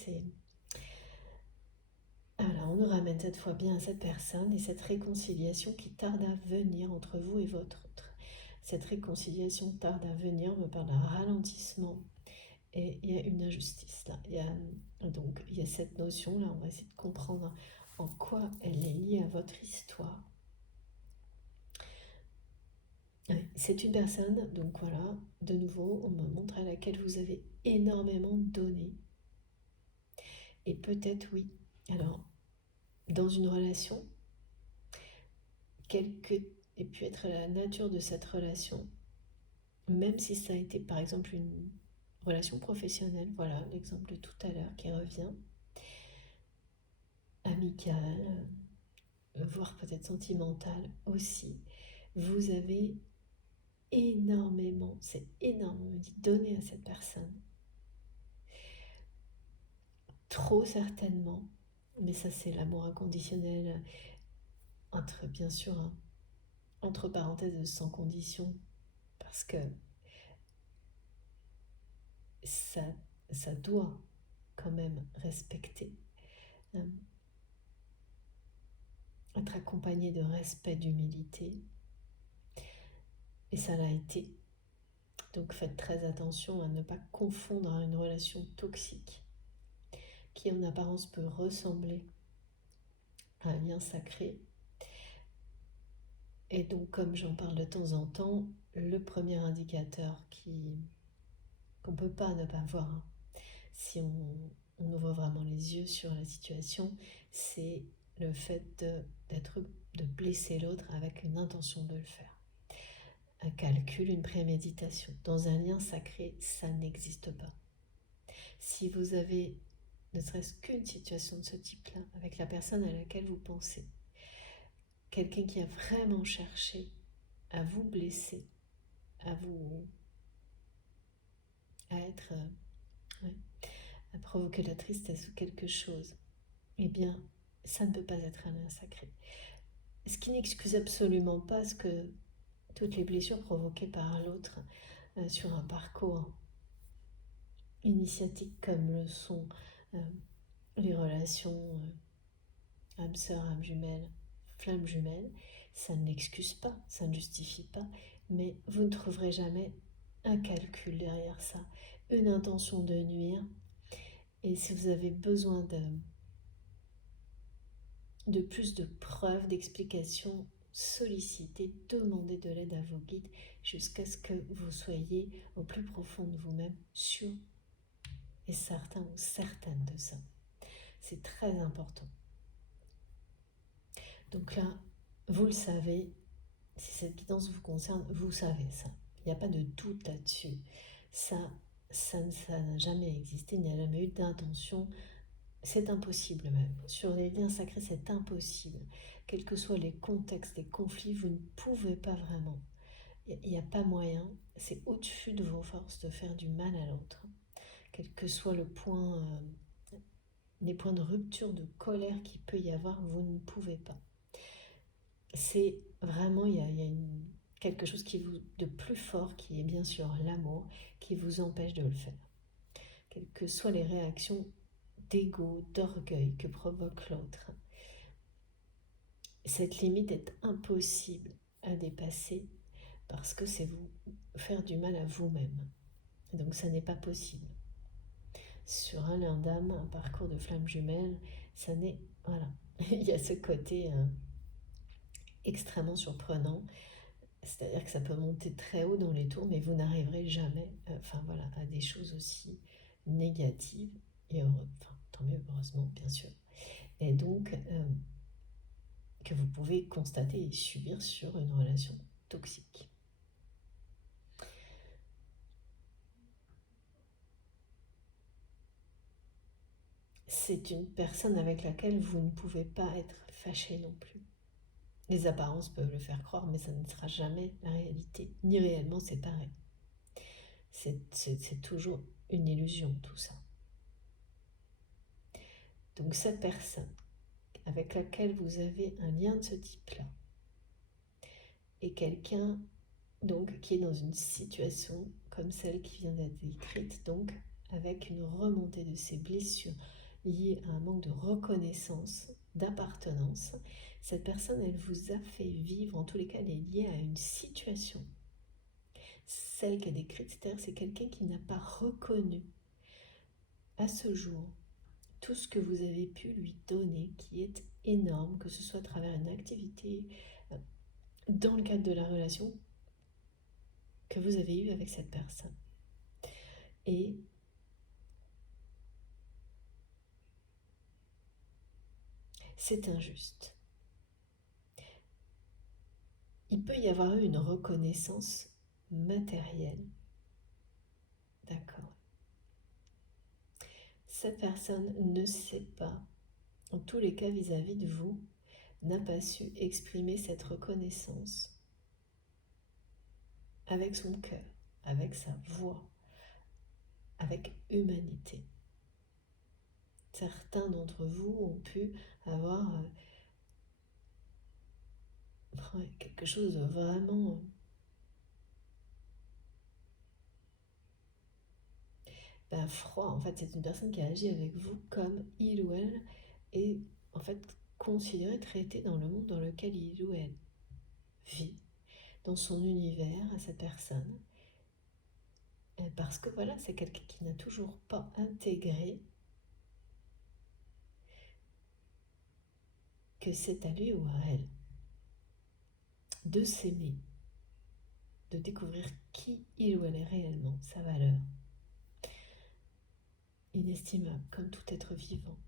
Alors, on nous ramène cette fois bien à cette personne et cette réconciliation qui tarde à venir entre vous et votre autre. Cette réconciliation tarde à venir, me parle d'un ralentissement Et il y a une injustice là. Donc il y a cette notion là, on va essayer de comprendre en quoi elle est liée à votre histoire. C'est une personne, donc voilà, de nouveau, on me montre à laquelle vous avez énormément donné. Et peut-être oui. Alors, dans une relation, quelle que ait pu être la nature de cette relation, même si ça a été par exemple une relation professionnelle, voilà l'exemple de tout à l'heure qui revient, amicale, voire peut-être sentimentale aussi, vous avez énormément, c'est énorme, on me dit, donner à cette personne. Trop certainement, mais ça c'est l'amour inconditionnel, entre bien sûr, hein, entre parenthèses, sans condition, parce que ça, ça doit quand même respecter, être accompagné de respect, d'humilité, et ça l'a été. Donc faites très attention à ne pas confondre une relation toxique qui en apparence peut ressembler à un lien sacré. Et donc comme j'en parle de temps en temps, le premier indicateur qu'on ne peut pas ne pas voir, hein, si on ouvre vraiment les yeux sur la situation, c'est le fait de blesser l'autre avec une intention de le faire. Un calcul, une préméditation. Dans un lien sacré, ça n'existe pas. Si vous avez ne serait-ce qu'une situation de ce type-là, avec la personne à laquelle vous pensez, quelqu'un qui a vraiment cherché à vous blesser, à être, ouais, à provoquer la tristesse ou quelque chose, eh bien, ça ne peut pas être un lien sacré. Ce qui n'excuse absolument pas ce que toutes les blessures provoquées par l'autre sur un parcours initiatique comme le sont les relations âme sœur, âme jumelle, flamme jumelle, ça ne l'excuse pas, ça ne justifie pas, mais vous ne trouverez jamais un calcul derrière ça, une intention de nuire. Et si vous avez besoin de plus de preuves, d'explications, sollicitez, demandez de l'aide à vos guides jusqu'à ce que vous soyez au plus profond de vous-même sûr et certain ou certaine de ça. C'est très important. Donc là, vous le savez, si cette guidance vous concerne, vous savez ça. Il n'y a pas de doute là-dessus. Ça n'a jamais existé, il n'y a jamais eu d'intention. C'est impossible même. Sur les liens sacrés, c'est impossible. Quels que soient les contextes, les conflits, vous ne pouvez pas vraiment. Il n'y a pas moyen. C'est au-dessus de vos forces de faire du mal à l'autre. Quel que soit le point, les points de rupture, de colère qu'il peut y avoir, vous ne pouvez pas. C'est vraiment, il y a quelque chose de plus fort qui est bien sûr l'amour, qui vous empêche de le faire. Quelles que soient les réactions d'ego, d'orgueil que provoque l'autre, cette limite est impossible à dépasser parce que c'est vous faire du mal à vous-même. Donc ça n'est pas possible. Sur un lien d'âme, un parcours de flamme jumelle, ça n'est... Voilà. Il y a ce côté extrêmement surprenant. C'est-à-dire que ça peut monter très haut dans les tours, mais vous n'arriverez jamais à des choses aussi négatives. Et tant mieux, heureusement, bien sûr. Et donc, que vous pouvez constater et subir sur une relation toxique. C'est une personne avec laquelle vous ne pouvez pas être fâché non plus. Les apparences peuvent le faire croire, mais ça ne sera jamais la réalité, ni réellement séparé. C'est toujours une illusion, tout ça. Donc cette personne avec laquelle vous avez un lien de ce type-là, et quelqu'un donc qui est dans une situation comme celle qui vient d'être décrite, donc avec une remontée de ses blessures liées à un manque de reconnaissance, d'appartenance, cette personne, elle vous a fait vivre, en tous les cas, elle est liée à une situation. Celle qui est décrite, c'est-à-dire c'est quelqu'un qui n'a pas reconnu à ce jour, tout ce que vous avez pu lui donner, qui est énorme, que ce soit à travers une activité, dans le cadre de la relation que vous avez eue avec cette personne. Et c'est injuste. Il peut y avoir eu une reconnaissance matérielle, d'accord. Cette personne ne sait pas, en tous les cas vis-à-vis de vous, n'a pas su exprimer cette reconnaissance avec son cœur, avec sa voix, avec humanité. Certains d'entre vous ont pu avoir quelque chose de vraiment froid. En fait, c'est une personne qui agit avec vous comme il ou elle est en fait considéré, traité dans le monde dans lequel il ou elle vit, dans son univers à cette personne. Parce que voilà, c'est quelqu'un qui n'a toujours pas intégré que c'est à lui ou à elle de s'aimer, de découvrir qui il ou elle est réellement, sa valeur. Inestimable, comme tout être vivant.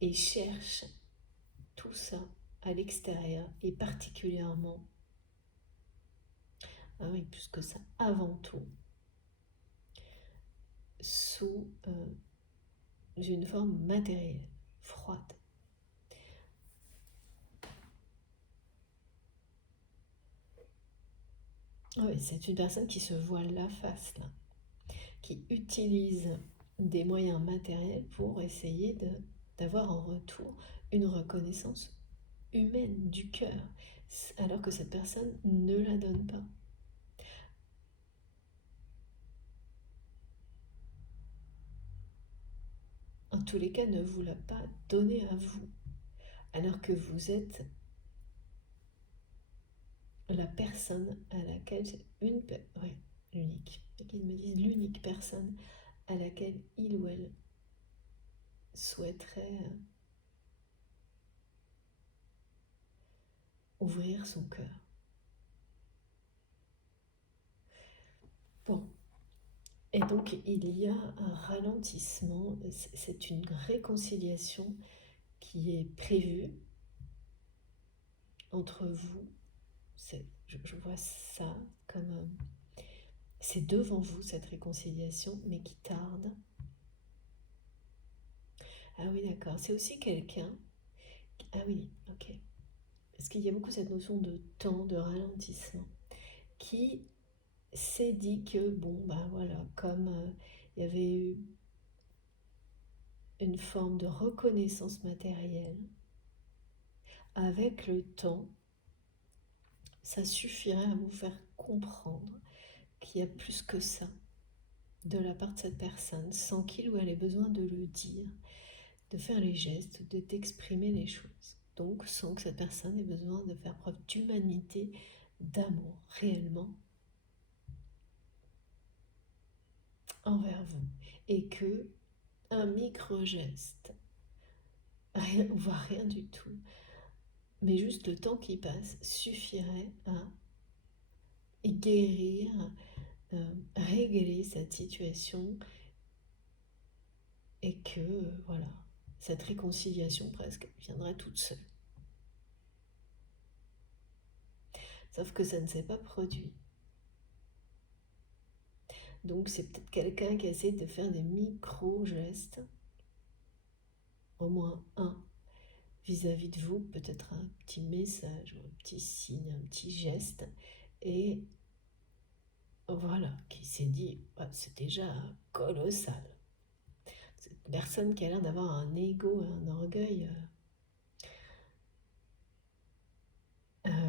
Et cherche tout ça à l'extérieur, et particulièrement, ah oui, plus que ça, avant tout, sous une forme matérielle, froide. Ah oui, c'est une personne qui se voile la face, là, qui utilise des moyens matériels pour essayer d'avoir en retour une reconnaissance humaine du cœur, alors que cette personne ne la donne pas. En tous les cas, ne vous l'a pas donnée à vous, alors que vous êtes la personne à laquelle l'unique, qu'ils me disent l'unique personne à laquelle il ou elle souhaiterait ouvrir son cœur. Bon, et donc il y a un ralentissement, c'est une réconciliation qui est prévue entre vous. Je vois ça comme c'est devant vous cette réconciliation, mais qui tarde. Ah oui, d'accord. C'est aussi quelqu'un. Ah oui, ok. Parce qu'il y a beaucoup cette notion de temps, de ralentissement, qui s'est dit que, bon, ben voilà, comme il y avait eu une forme de reconnaissance matérielle, avec le temps, ça suffirait à vous faire comprendre qu'il y a plus que ça de la part de cette personne, sans qu'il ou elle ait besoin de le dire, de faire les gestes, d'exprimer les choses. Donc sans que cette personne ait besoin de faire preuve d'humanité, d'amour réellement envers vous. Et que un micro-geste, rien, voire rien du tout, mais juste le temps qui passe suffirait à guérir, régler cette situation et que, voilà, cette réconciliation presque viendrait toute seule. Sauf que ça ne s'est pas produit. Donc c'est peut-être quelqu'un qui essaie de faire des micro-gestes, au moins un, vis-à-vis de vous, peut-être un petit message, un petit signe, un petit geste, et voilà, qui s'est dit, bah, c'est déjà colossal. Cette personne qui a l'air d'avoir un ego, un orgueil,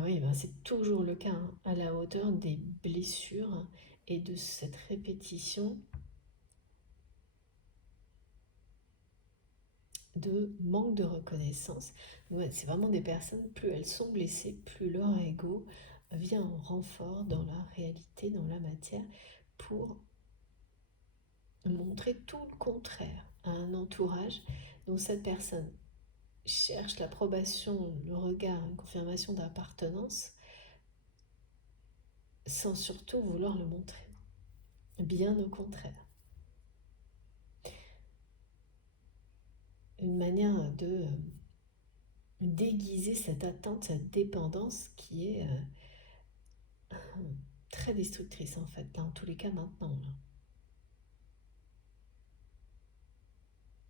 oui, ben c'est toujours le cas, hein, à la hauteur des blessures et de cette répétition de manque de reconnaissance. Ouais, c'est vraiment des personnes, plus elles sont blessées, plus leur ego vient en renfort dans la réalité, dans la matière, pour montrer tout le contraire à un entourage dont cette personne cherche l'approbation, le regard, une confirmation d'appartenance, sans surtout vouloir le montrer. Bien au contraire. Une manière de déguiser cette attente, cette dépendance qui est très destructrice en fait, dans tous les cas maintenant. Là.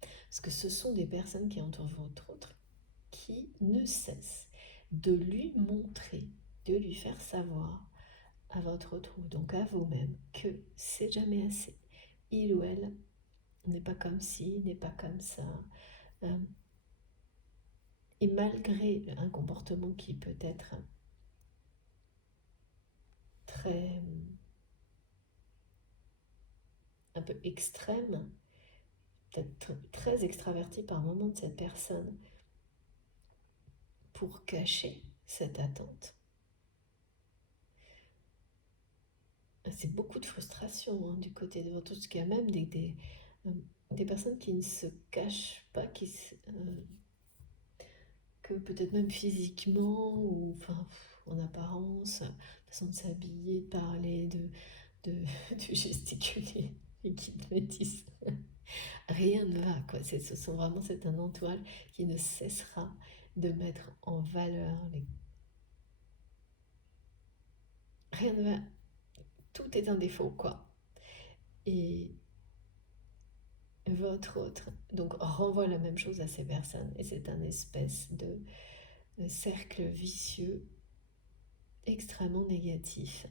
Parce que ce sont des personnes qui entourent votre autre qui ne cessent de lui montrer, de lui faire savoir à votre autre, donc à vous-même, que c'est jamais assez. Il ou elle n'est pas comme ci, n'est pas comme ça. Et malgré un comportement qui peut être très, un peu extrême, peut-être très extraverti par moment de cette personne, pour cacher cette attente. C'est beaucoup de frustration du côté de votre autre, parce qu'il y a même des personnes qui ne se cachent pas, que peut-être même physiquement ou enfin, en apparence, façon de s'habiller, de parler, de gesticuler et qui te métissent. Rien ne va, quoi. Ce sont vraiment, c'est un entourage qui ne cessera de mettre en valeur rien ne va, tout est un défaut, quoi. Et votre autre, donc, renvoie la même chose à ces personnes. Et c'est un espèce de cercle vicieux extrêmement négatif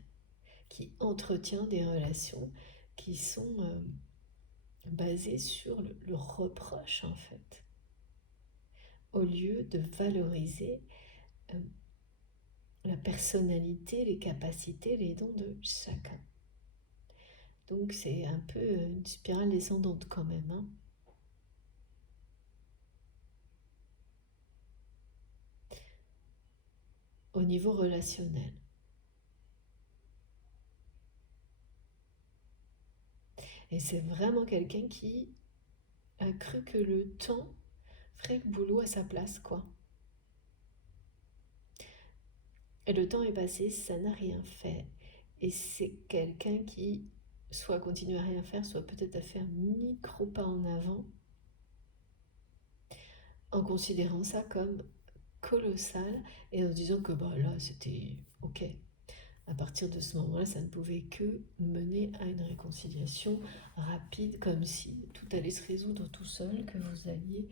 qui entretient des relations qui sont basées sur le reproche, en fait, au lieu de valoriser euh, la personnalité, les capacités, les dons de chacun. Donc c'est un peu une spirale descendante quand même. Hein. Au niveau relationnel. Et c'est vraiment quelqu'un qui a cru que le temps ferait le boulot à sa place, quoi. Et le temps est passé, ça n'a rien fait. Et c'est quelqu'un qui soit continue à rien faire, soit peut-être à faire micro pas en avant, en considérant ça comme colossal et en se disant que bah là c'était ok. À partir de ce moment-là, ça ne pouvait que mener à une réconciliation rapide, comme si tout allait se résoudre tout seul, que vous alliez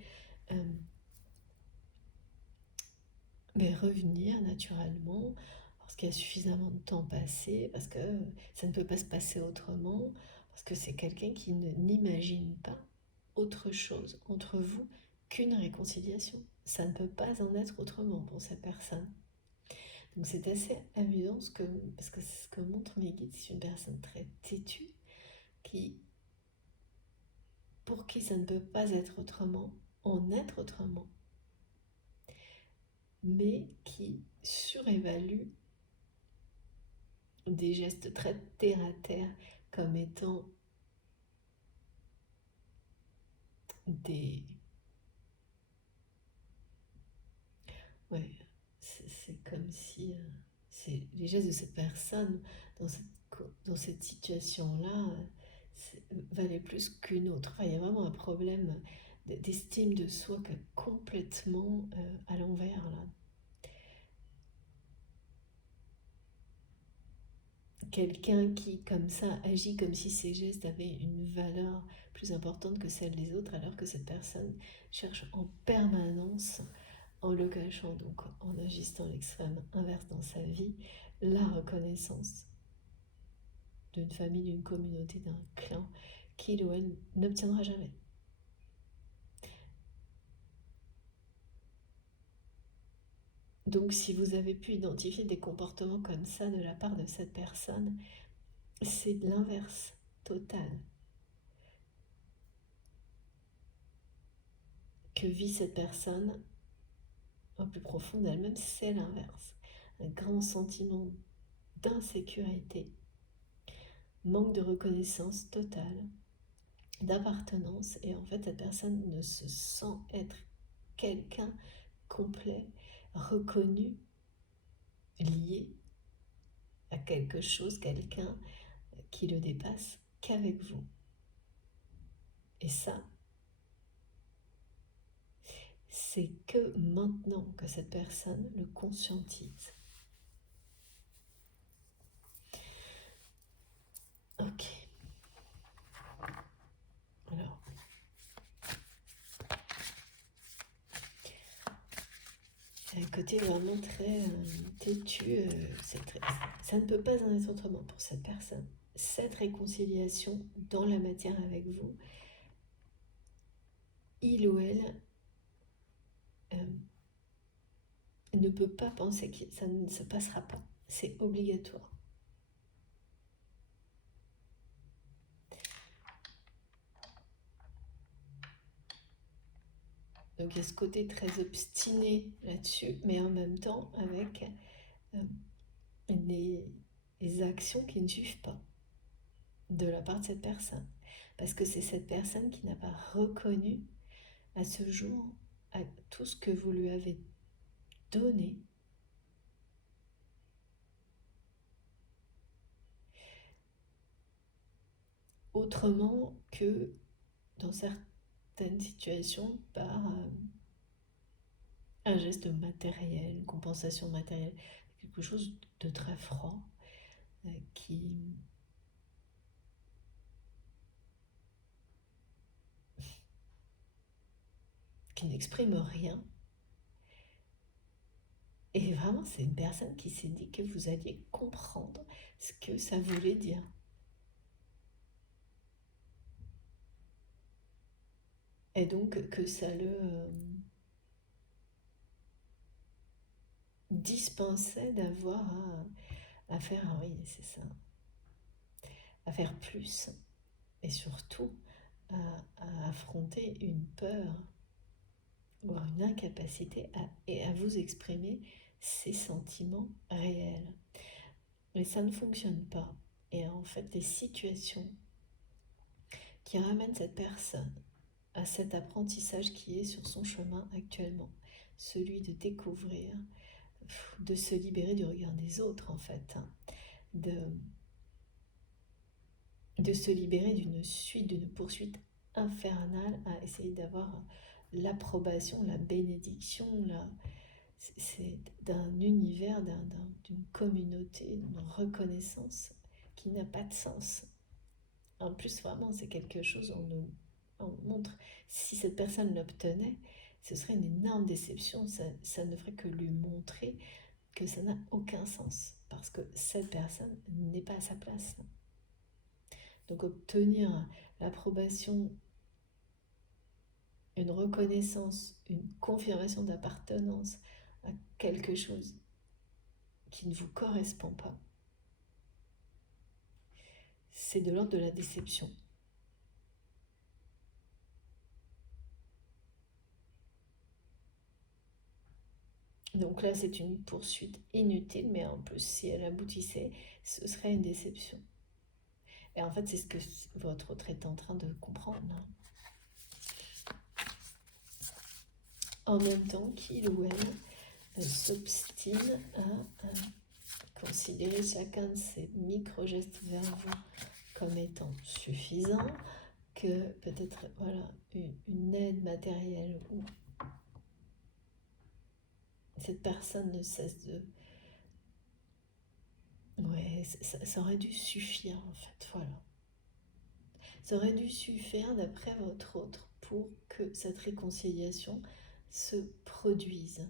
revenir naturellement, parce qu'il y a suffisamment de temps passé, parce que ça ne peut pas se passer autrement, parce que c'est quelqu'un qui n'imagine pas autre chose entre vous qu'une réconciliation. Ça ne peut pas en être autrement pour cette personne. Donc c'est assez amusant parce que ce que montrent mes guides, c'est une personne très têtue, qui, pour qui ça ne peut pas être autrement, en être autrement, mais qui surévalue des gestes très terre à terre comme étant des... Ouais, c'est comme si les gestes de cette personne dans cette situation-là valaient plus qu'une autre. Enfin, il y a vraiment un problème d'estime de soi qui est complètement à l'envers là. Quelqu'un qui, comme ça, agit comme si ses gestes avaient une valeur plus importante que celle des autres, alors que cette personne cherche en permanence, en le cachant, donc en agissant l'extrême inverse dans sa vie, la reconnaissance d'une famille, d'une communauté, d'un clan, qu'il ou elle n'obtiendra jamais. Donc si vous avez pu identifier des comportements comme ça de la part de cette personne, c'est l'inverse total que vit cette personne au plus profond d'elle-même, c'est l'inverse. Un grand sentiment d'insécurité, manque de reconnaissance totale, d'appartenance, et en fait cette personne ne se sent être quelqu'un complet, reconnu, lié à quelque chose, quelqu'un qui le dépasse qu'avec vous. Et ça, c'est que maintenant que cette personne le conscientise. Ok. Alors, un côté vraiment très têtu, ça ne peut pas en être autrement pour cette personne. Cette réconciliation dans la matière avec vous, il ou elle ne peut pas penser que ça ne se passera pas. C'est obligatoire. Donc il y a ce côté très obstiné là-dessus, mais en même temps avec les actions qui ne suivent pas de la part de cette personne. Parce que c'est cette personne qui n'a pas reconnu à ce jour à tout ce que vous lui avez donné, autrement que dans certaines situations par un geste matériel, une compensation matérielle, quelque chose de très froid qui n'exprime rien. Et vraiment, c'est une personne qui s'est dit que vous alliez comprendre ce que ça voulait dire. Et donc que ça le dispensait d'avoir à faire, ah oui, c'est ça, à faire plus. Et surtout, à affronter une peur ou une incapacité à vous exprimer ces sentiments réels. Mais ça ne fonctionne pas. Et en fait, les situations qui ramènent cette personne à cet apprentissage qui est sur son chemin actuellement, celui de découvrir, de se libérer du regard des autres en fait, hein, de se libérer d'une suite, d'une poursuite infernale à essayer d'avoir l'approbation, la bénédiction, c'est d'un univers, d'une communauté, d'une reconnaissance qui n'a pas de sens. En plus, vraiment, c'est quelque chose, on montre, si cette personne l'obtenait, ce serait une énorme déception, ça ne ferait que lui montrer que ça n'a aucun sens, parce que cette personne n'est pas à sa place. Donc obtenir l'approbation, une reconnaissance, une confirmation d'appartenance à quelque chose qui ne vous correspond pas, c'est de l'ordre de la déception. Donc là, c'est une poursuite inutile, mais en plus, si elle aboutissait, ce serait une déception. Et en fait, c'est ce que votre autre est en train de comprendre. En même temps qu'il ou elle s'obstine à considérer chacun de ces micro-gestes vers vous comme étant suffisants, que peut-être voilà, une aide matérielle ou cette personne ne cesse de... Ouais, ça aurait dû suffire en fait, voilà. Ça aurait dû suffire d'après votre autre pour que cette réconciliation se produise.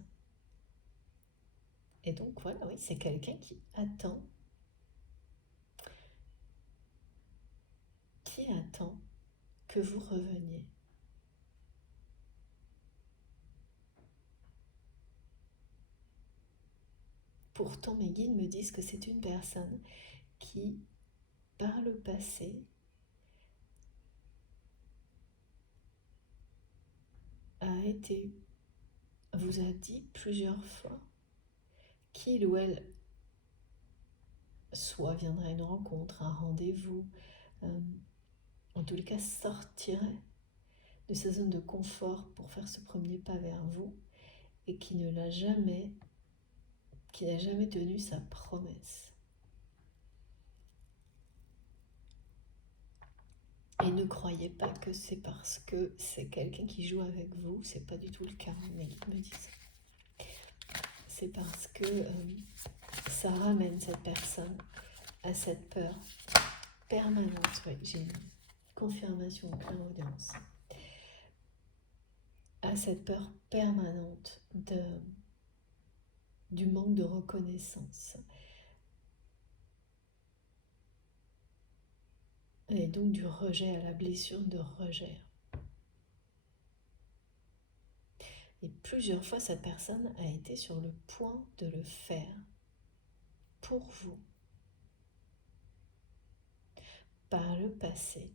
Et donc voilà, oui, c'est quelqu'un qui attend que vous reveniez. Pourtant, mes guides me disent que c'est une personne qui, par le passé, vous a dit plusieurs fois qu'il ou elle soit viendrait à une rencontre, un rendez-vous, en tous les cas, sortirait de sa zone de confort pour faire ce premier pas vers vous et qui n'a jamais tenu sa promesse. Et ne croyez pas que c'est parce que c'est quelqu'un qui joue avec vous, c'est pas du tout le cas, mes guides me disent. C'est parce que ça ramène cette personne à cette peur permanente. Oui, j'ai une confirmation en clairaudience. À cette peur permanente du manque de reconnaissance. Et donc du rejet, à la blessure de rejet. Et plusieurs fois, cette personne a été sur le point de le faire pour vous, par le passé.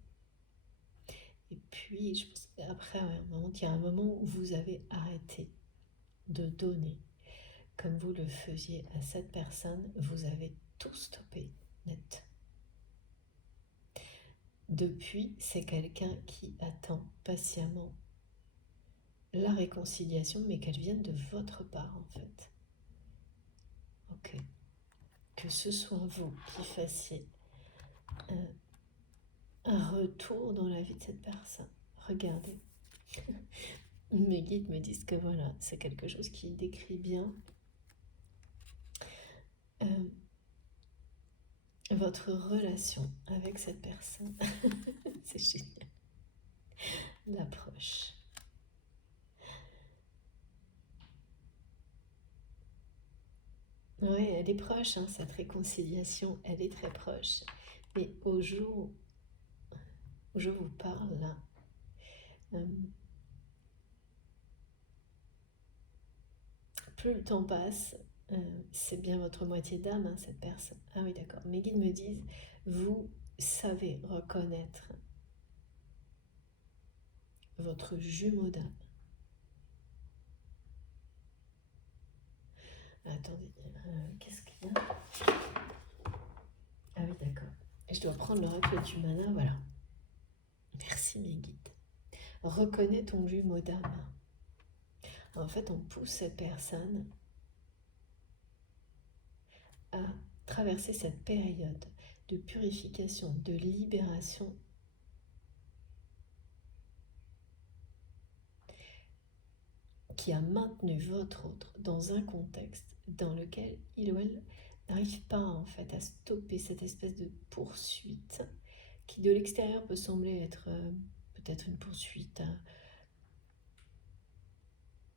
Et puis, je pense qu'après, il y a un moment où vous avez arrêté de donner comme vous le faisiez à cette personne, vous avez tout stoppé net. Depuis, c'est quelqu'un qui attend patiemment la réconciliation, mais qu'elle vienne de votre part en fait. Ok. Que ce soit vous qui fassiez un retour dans la vie de cette personne. Regardez. Mes guides me disent que voilà, c'est quelque chose qui décrit bien votre relation avec cette personne. C'est génial. L'approche. Oui, elle est proche, hein, cette réconciliation, elle est très proche. Mais au jour où je vous parle là, plus le temps passe, c'est bien votre moitié d'âme, hein, cette personne. Ah oui, d'accord. Mes guides me disent, vous savez reconnaître votre jumeau d'âme. Attendez, qu'est-ce qu'il y a? Ah oui, d'accord. Je dois prendre l'oracle du mana, voilà. Merci mes guides. Reconnais ton jumeau d'âme. En fait, on pousse cette personne à traverser cette période de purification, de libération qui a maintenu votre autre dans un contexte dans lequel il ou elle n'arrive pas en fait à stopper cette espèce de poursuite qui de l'extérieur peut sembler être peut-être une poursuite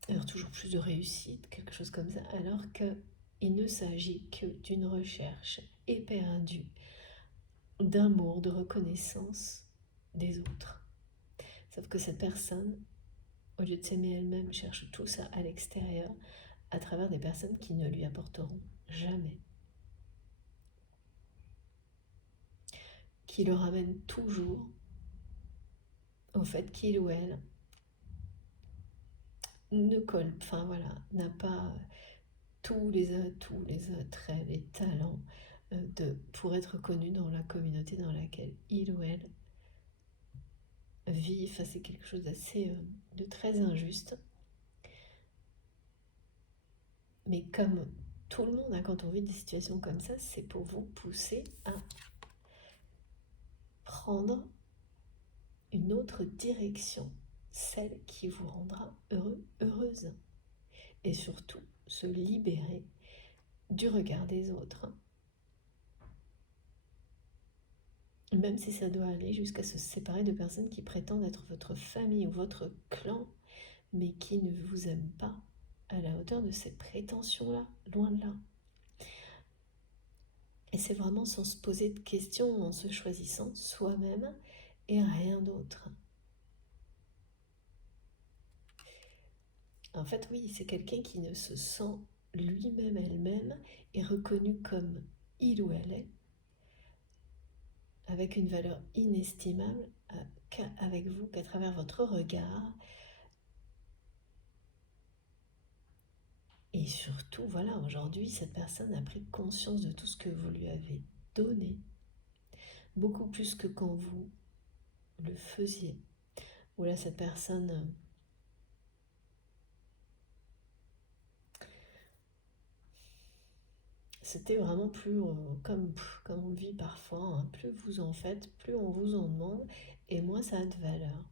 alors toujours plus de réussite, quelque chose comme ça, alors qu'il ne s'agit que d'une recherche éperdue d'amour, de reconnaissance des autres. Sauf que cette personne, au lieu de s'aimer elle-même, cherche tout ça à l'extérieur, à travers des personnes qui ne lui apporteront jamais. Qui le ramènent toujours au fait qu'il ou elle ne colle, enfin voilà, n'a pas tous les atouts, les attraits, les talents pour être connu dans la communauté dans laquelle il ou elle vit. Enfin, c'est quelque chose d'assez, de très injuste. Mais comme tout le monde, hein, quand on vit des situations comme ça, c'est pour vous pousser à prendre une autre direction, celle qui vous rendra heureux, heureuse. Et surtout, se libérer du regard des autres. Même si ça doit aller jusqu'à se séparer de personnes qui prétendent être votre famille ou votre clan, mais qui ne vous aiment pas à la hauteur de ces prétentions-là, loin de là. Et c'est vraiment sans se poser de questions, en se choisissant soi-même et rien d'autre. En fait, oui, c'est quelqu'un qui ne se sent lui-même, elle-même, et reconnu comme il ou elle est, avec une valeur inestimable, qu'avec vous, qu'à travers votre regard. Et surtout, voilà, aujourd'hui, cette personne a pris conscience de tout ce que vous lui avez donné, beaucoup plus que quand vous le faisiez. Ou là, cette personne... c'était vraiment plus, comme on le vit parfois, hein, plus vous en faites, plus on vous en demande, et moins ça a de valeur.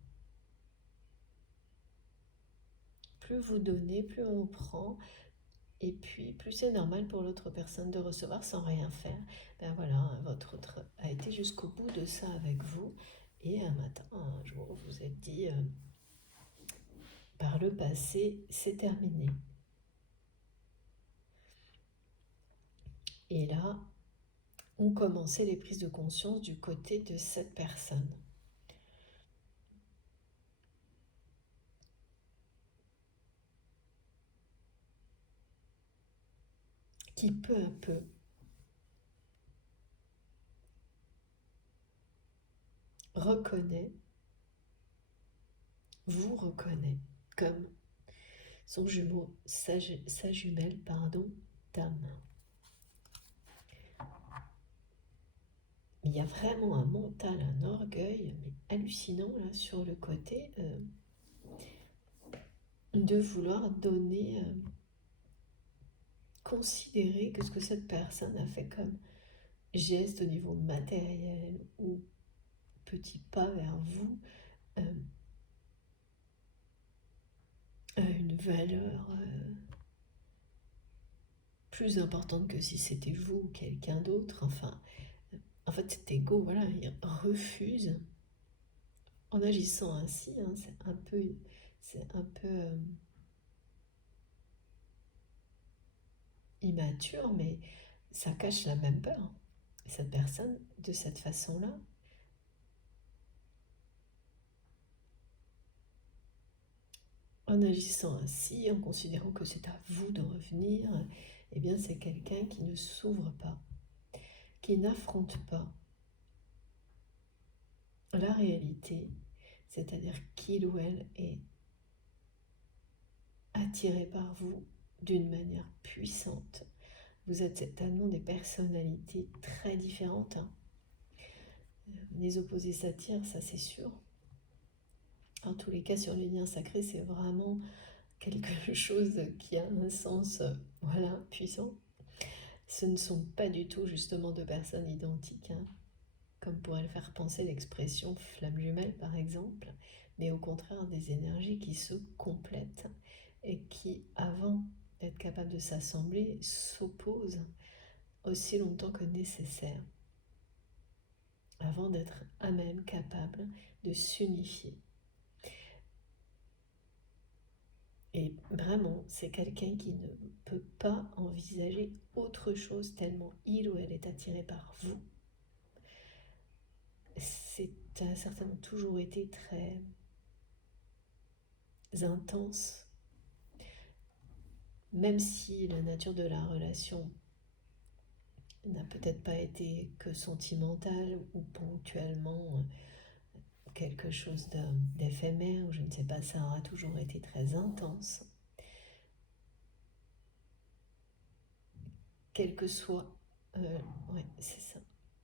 Plus vous donnez, plus on prend, et puis plus c'est normal pour l'autre personne de recevoir sans rien faire. Ben voilà, votre autre a été jusqu'au bout de ça avec vous, et un matin, un jour, vous vous êtes dit, par le passé, c'est terminé. Et là, ont commencé les prises de conscience du côté de cette personne. Qui peu à peu reconnaît, vous reconnaît comme son jumeau, sa jumelle, d'âme. Il y a vraiment un mental, un orgueil mais hallucinant là sur le côté de vouloir donner, considérer que ce que cette personne a fait comme geste au niveau matériel ou petit pas vers vous a une valeur plus importante que si c'était vous ou quelqu'un d'autre. Enfin, en fait, cet ego, voilà, il refuse. En agissant ainsi, hein, c'est un peu immature, mais ça cache la même peur. Cette personne, de cette façon-là, en agissant ainsi, en considérant que c'est à vous de revenir, eh bien c'est quelqu'un qui ne s'ouvre pas, qui n'affronte pas la réalité, c'est-à-dire qu'il ou elle est attiré par vous d'une manière puissante. Vous êtes certainement des personnalités très différentes. Hein. Les opposés s'attirent, ça c'est sûr. En tous les cas, sur les liens sacrés, c'est vraiment quelque chose qui a un sens voilà, puissant. Ce ne sont pas du tout justement deux personnes identiques, hein, comme pourrait le faire penser l'expression flamme jumelle par exemple, mais au contraire des énergies qui se complètent et qui, avant d'être capables de s'assembler, s'opposent aussi longtemps que nécessaire, avant d'être à même capables de s'unifier. Et vraiment, c'est quelqu'un qui ne peut pas envisager autre chose tellement il ou elle est attiré par vous. C'est certainement toujours été très intense, même si la nature de la relation n'a peut-être pas été que sentimentale ou ponctuellement quelque chose d'éphémère, ou je ne sais pas, ça aura toujours été très intense. Quel que soit, ouais, c'est ça.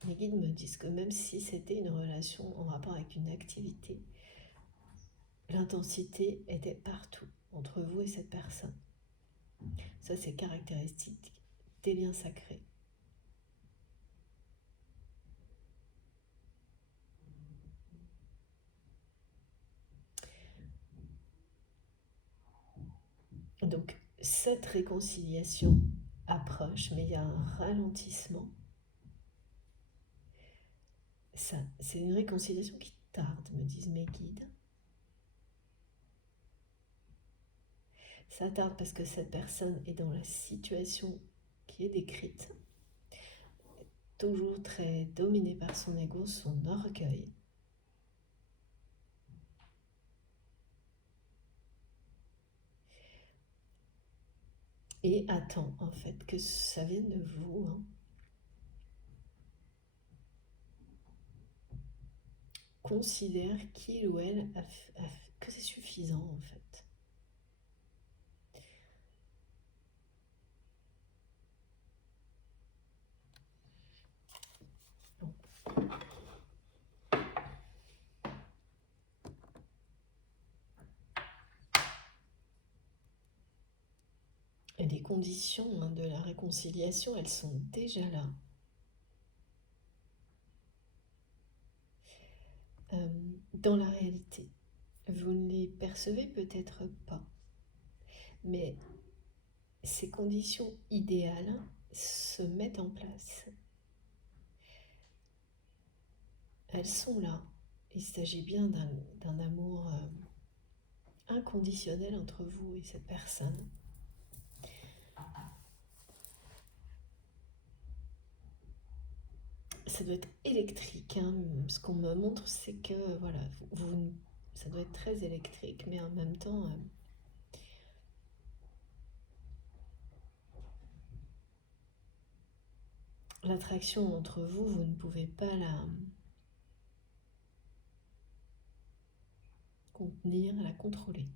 Les guides me disent que même si c'était une relation en rapport avec une activité, l'intensité était partout, entre vous et cette personne. Ça, c'est caractéristique des liens sacrés. Donc, cette réconciliation approche, mais il y a un ralentissement. Ça, c'est une réconciliation qui tarde, me disent mes guides. Ça tarde parce que cette personne est dans la situation qui est décrite, toujours très dominée par son ego, son orgueil. Et attend en fait que ça vienne de vous. Hein. Considère qu'il ou elle que c'est suffisant en fait. Bon. Et les conditions de la réconciliation, elles sont déjà là. Dans la réalité, vous ne les percevez peut-être pas, mais ces conditions idéales se mettent en place. Elles sont là. Il s'agit bien d'un amour inconditionnel entre vous et cette personne. Ça doit être électrique. Ce qu'on me montre, c'est que voilà, ça doit être très électrique, mais en même temps, l'attraction entre vous, vous ne pouvez pas la contenir, la contrôler.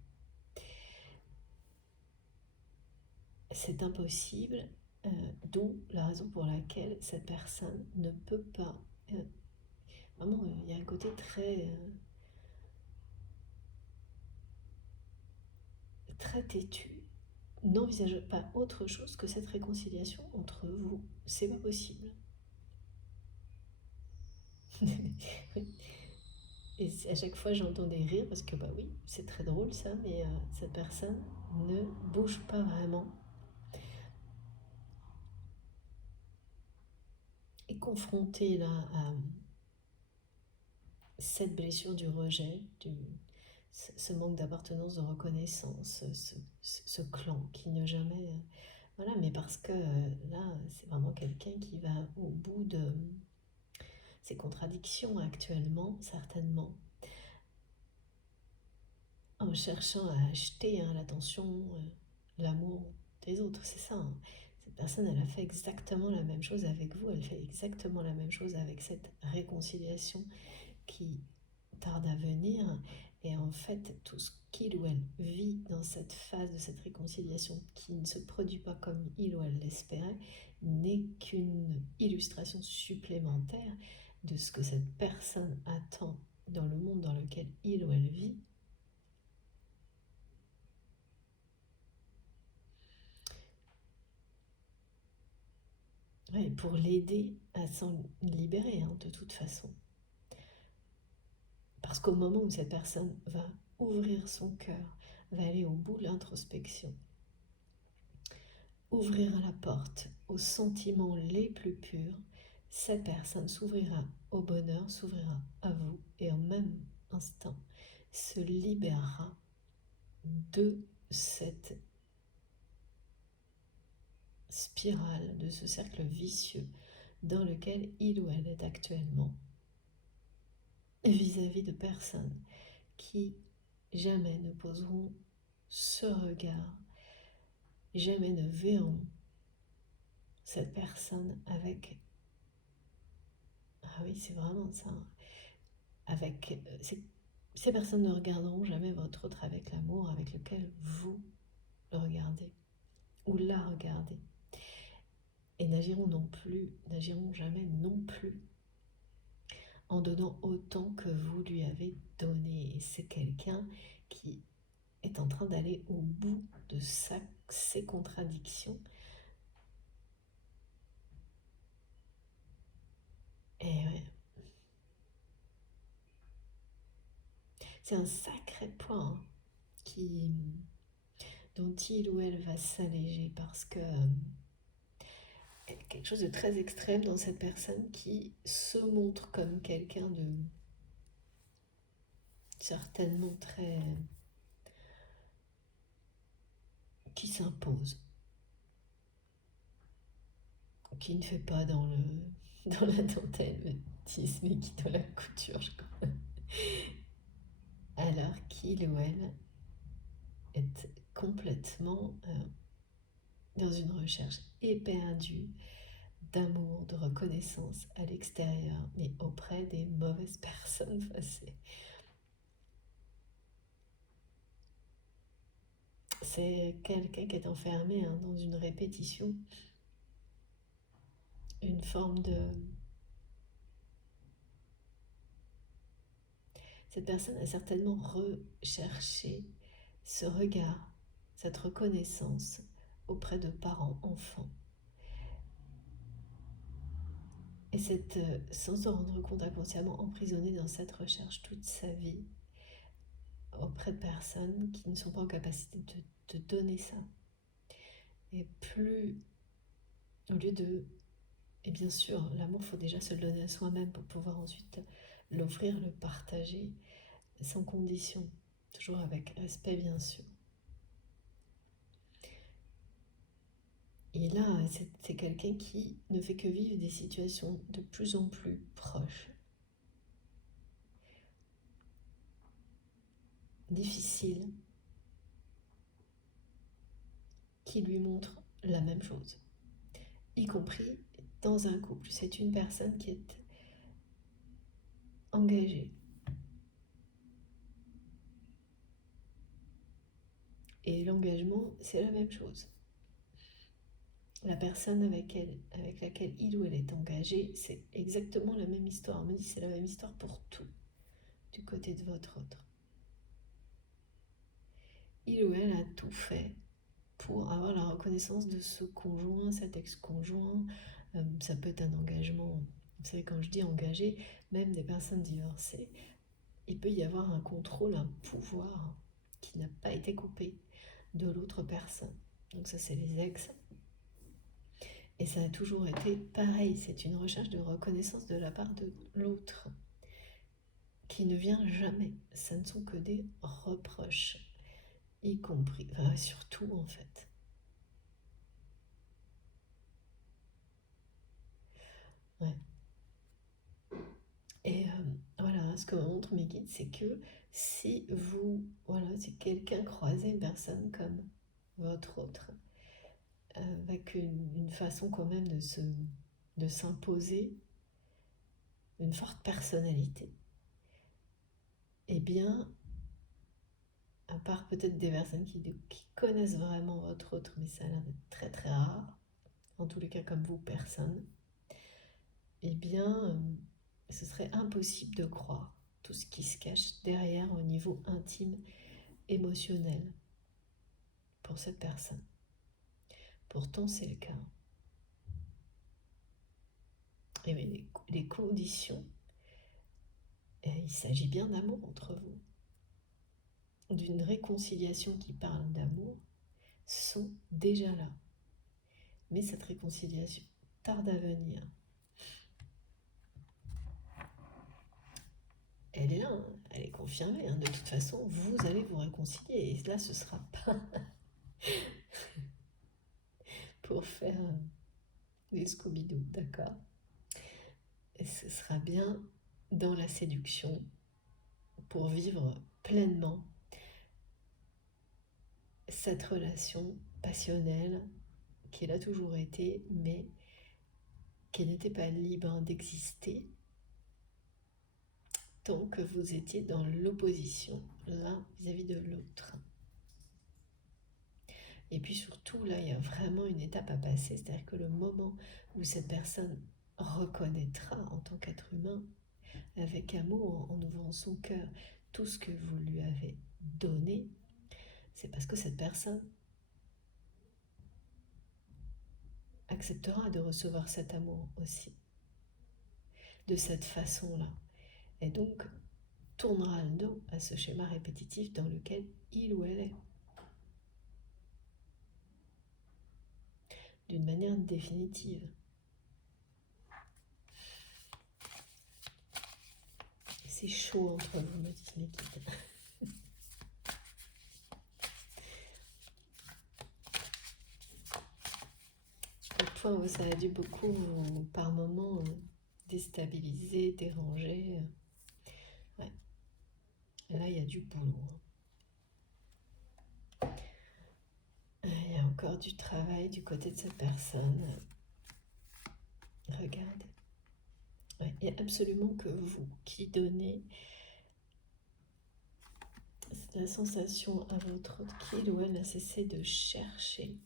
C'est impossible, dont la raison pour laquelle cette personne ne peut pas. Vraiment, il y a un côté très têtu. N'envisage pas autre chose que cette réconciliation entre vous. C'est pas possible. Et à chaque fois, j'entends des rires parce que, bah oui, c'est très drôle ça, mais cette personne ne bouge pas vraiment. Et confrontée là à cette blessure du rejet, ce manque d'appartenance, de reconnaissance, ce clan qui ne jamais. Voilà, mais parce que là, c'est vraiment quelqu'un qui va au bout de ses contradictions actuellement, certainement, en cherchant à acheter l'attention, l'amour des autres, c'est ça. Cette personne, elle a fait exactement la même chose avec vous, elle fait exactement la même chose avec cette réconciliation qui tarde à venir. Et en fait, tout ce qu'il ou elle vit dans cette phase de cette réconciliation qui ne se produit pas comme il ou elle l'espérait, n'est qu'une illustration supplémentaire de ce que cette personne attend dans le monde dans lequel il ou elle vit. Ouais, pour l'aider à s'en libérer, de toute façon. Parce qu'au moment où cette personne va ouvrir son cœur, va aller au bout de l'introspection, ouvrir la porte aux sentiments les plus purs, cette personne s'ouvrira au bonheur, s'ouvrira à vous et en même instant se libérera de cette spirale, de ce cercle vicieux dans lequel il ou elle est actuellement vis-à-vis de personnes qui jamais ne poseront ce regard, jamais ne verront cette personne avec... Ah oui, c'est vraiment ça. Avec... Ces personnes ne regarderont jamais votre autre avec l'amour avec lequel vous le regardez ou la regardez. Et n'agiront jamais non plus en donnant autant que vous lui avez donné. Et c'est quelqu'un qui est en train d'aller au bout de ses contradictions. Et ouais, c'est un sacré point dont il ou elle va s'alléger parce que quelque chose de très extrême dans cette personne qui se montre comme quelqu'un de certainement très... qui s'impose, qui ne fait pas dans la dentelle, mais qui dans la couture, je crois. Alors qu'il ou elle est complètement dans une recherche éperdue d'amour, de reconnaissance à l'extérieur, mais auprès des mauvaises personnes. C'est quelqu'un qui est enfermé dans une répétition, une forme de... Cette personne a certainement recherché ce regard, cette reconnaissance auprès de parents, enfants. Et sans se rendre compte, inconsciemment emprisonné dans cette recherche toute sa vie auprès de personnes qui ne sont pas en capacité de te donner ça. Et plus, au lieu de... Et bien sûr, l'amour, il faut déjà se le donner à soi-même pour pouvoir ensuite l'offrir, le partager, sans condition, toujours avec respect bien sûr. Et là, c'est quelqu'un qui ne fait que vivre des situations de plus en plus proches, difficiles, qui lui montrent la même chose, y compris dans un couple. C'est une personne qui est engagée. Et l'engagement, c'est la même chose. La personne avec laquelle il ou elle est engagé, c'est exactement la même histoire. On me dit que c'est la même histoire pour tout, du côté de votre autre. Il ou elle a tout fait pour avoir la reconnaissance de ce conjoint, cet ex-conjoint. Ça peut être un engagement. Vous savez, quand je dis engagé, même des personnes divorcées, il peut y avoir un contrôle, un pouvoir qui n'a pas été coupé de l'autre personne. Donc ça, c'est les ex. Et ça a toujours été pareil, c'est une recherche de reconnaissance de la part de l'autre qui ne vient jamais. Ça ne sont que des reproches, y compris, enfin surtout en fait. Ouais. Et voilà, ce que montrent mes guides, c'est que si si quelqu'un croisait une personne comme votre autre, avec une façon quand même de s'imposer, une forte personnalité, eh bien, à part peut-être des personnes qui connaissent vraiment votre autre, mais ça a l'air d'être très très rare, en tous les cas comme vous, personne, eh bien, ce serait impossible de croire tout ce qui se cache derrière au niveau intime, émotionnel, pour cette personne. Pourtant, c'est le cas. Et les conditions, il s'agit bien d'amour entre vous, d'une réconciliation qui parle d'amour, sont déjà là. Mais cette réconciliation tarde à venir. Elle est là, hein, elle est confirmée. Hein. De toute façon, vous allez vous réconcilier. Et là, ce ne sera pas pour faire des Scooby-Doo, d'accord? Et ce sera bien dans la séduction pour vivre pleinement cette relation passionnelle qui l'a toujours été, mais qui n'était pas libre d'exister tant que vous étiez dans l'opposition l'un vis-à-vis de l'autre. Et puis surtout, là, il y a vraiment une étape à passer, c'est-à-dire que le moment où cette personne reconnaîtra en tant qu'être humain, avec amour, en ouvrant son cœur, tout ce que vous lui avez donné, c'est parce que cette personne acceptera de recevoir cet amour aussi, de cette façon-là. Et donc, tournera le dos à ce schéma répétitif dans lequel il ou elle est. D'une manière définitive. C'est chaud entre vous, me disent mes guides. Au point où ça a dû beaucoup, par moments, déstabiliser, déranger. Ouais. Là, il y a du boulot. Il y a encore du travail du côté de cette personne. Regardez. Ouais, il n'y a absolument que vous qui donnez la sensation à votre autre qu'il ou elle a cessé de chercher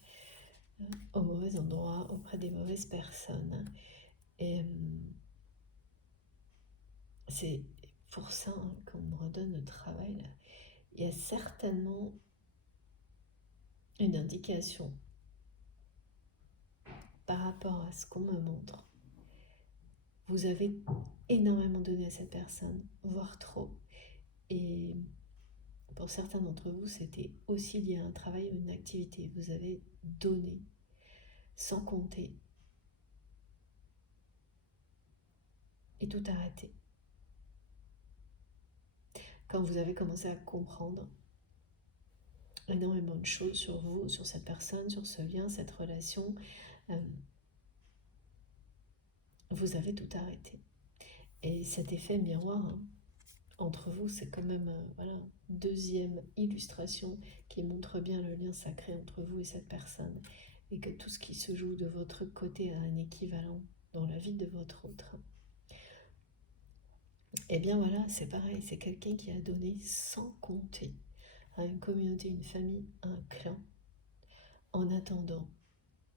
au mauvais endroit, auprès des mauvaises personnes. Et c'est pour ça qu'on me redonne le travail. Là. Il y a certainement une indication par rapport à ce qu'on me montre, vous avez énormément donné à cette personne, voire trop. Et pour certains d'entre vous, c'était aussi lié à un travail ou une activité. Vous avez donné sans compter et tout arrêté. Quand vous avez commencé à comprendre énormément de choses sur vous, sur cette personne, sur ce lien, cette relation, vous avez tout arrêté. Et cet effet miroir entre vous, c'est quand même voilà, deuxième illustration qui montre bien le lien sacré entre vous et cette personne, et que tout ce qui se joue de votre côté a un équivalent dans la vie de votre autre. Et bien voilà, c'est pareil, c'est quelqu'un qui a donné sans compter à une communauté, une famille, un clan, en attendant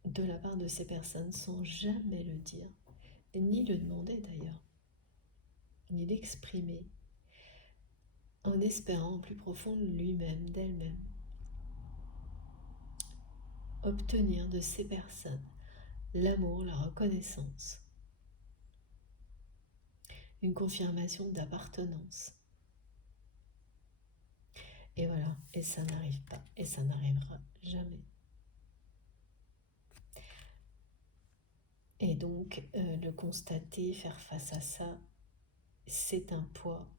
de la part de ces personnes sans jamais le dire, ni le demander d'ailleurs, ni l'exprimer, en espérant au plus profond de lui-même, d'elle-même, obtenir de ces personnes l'amour, la reconnaissance, une confirmation d'appartenance. Et voilà, et ça n'arrive pas, et ça n'arrivera jamais. Et donc, le constater, faire face à ça, c'est un poids.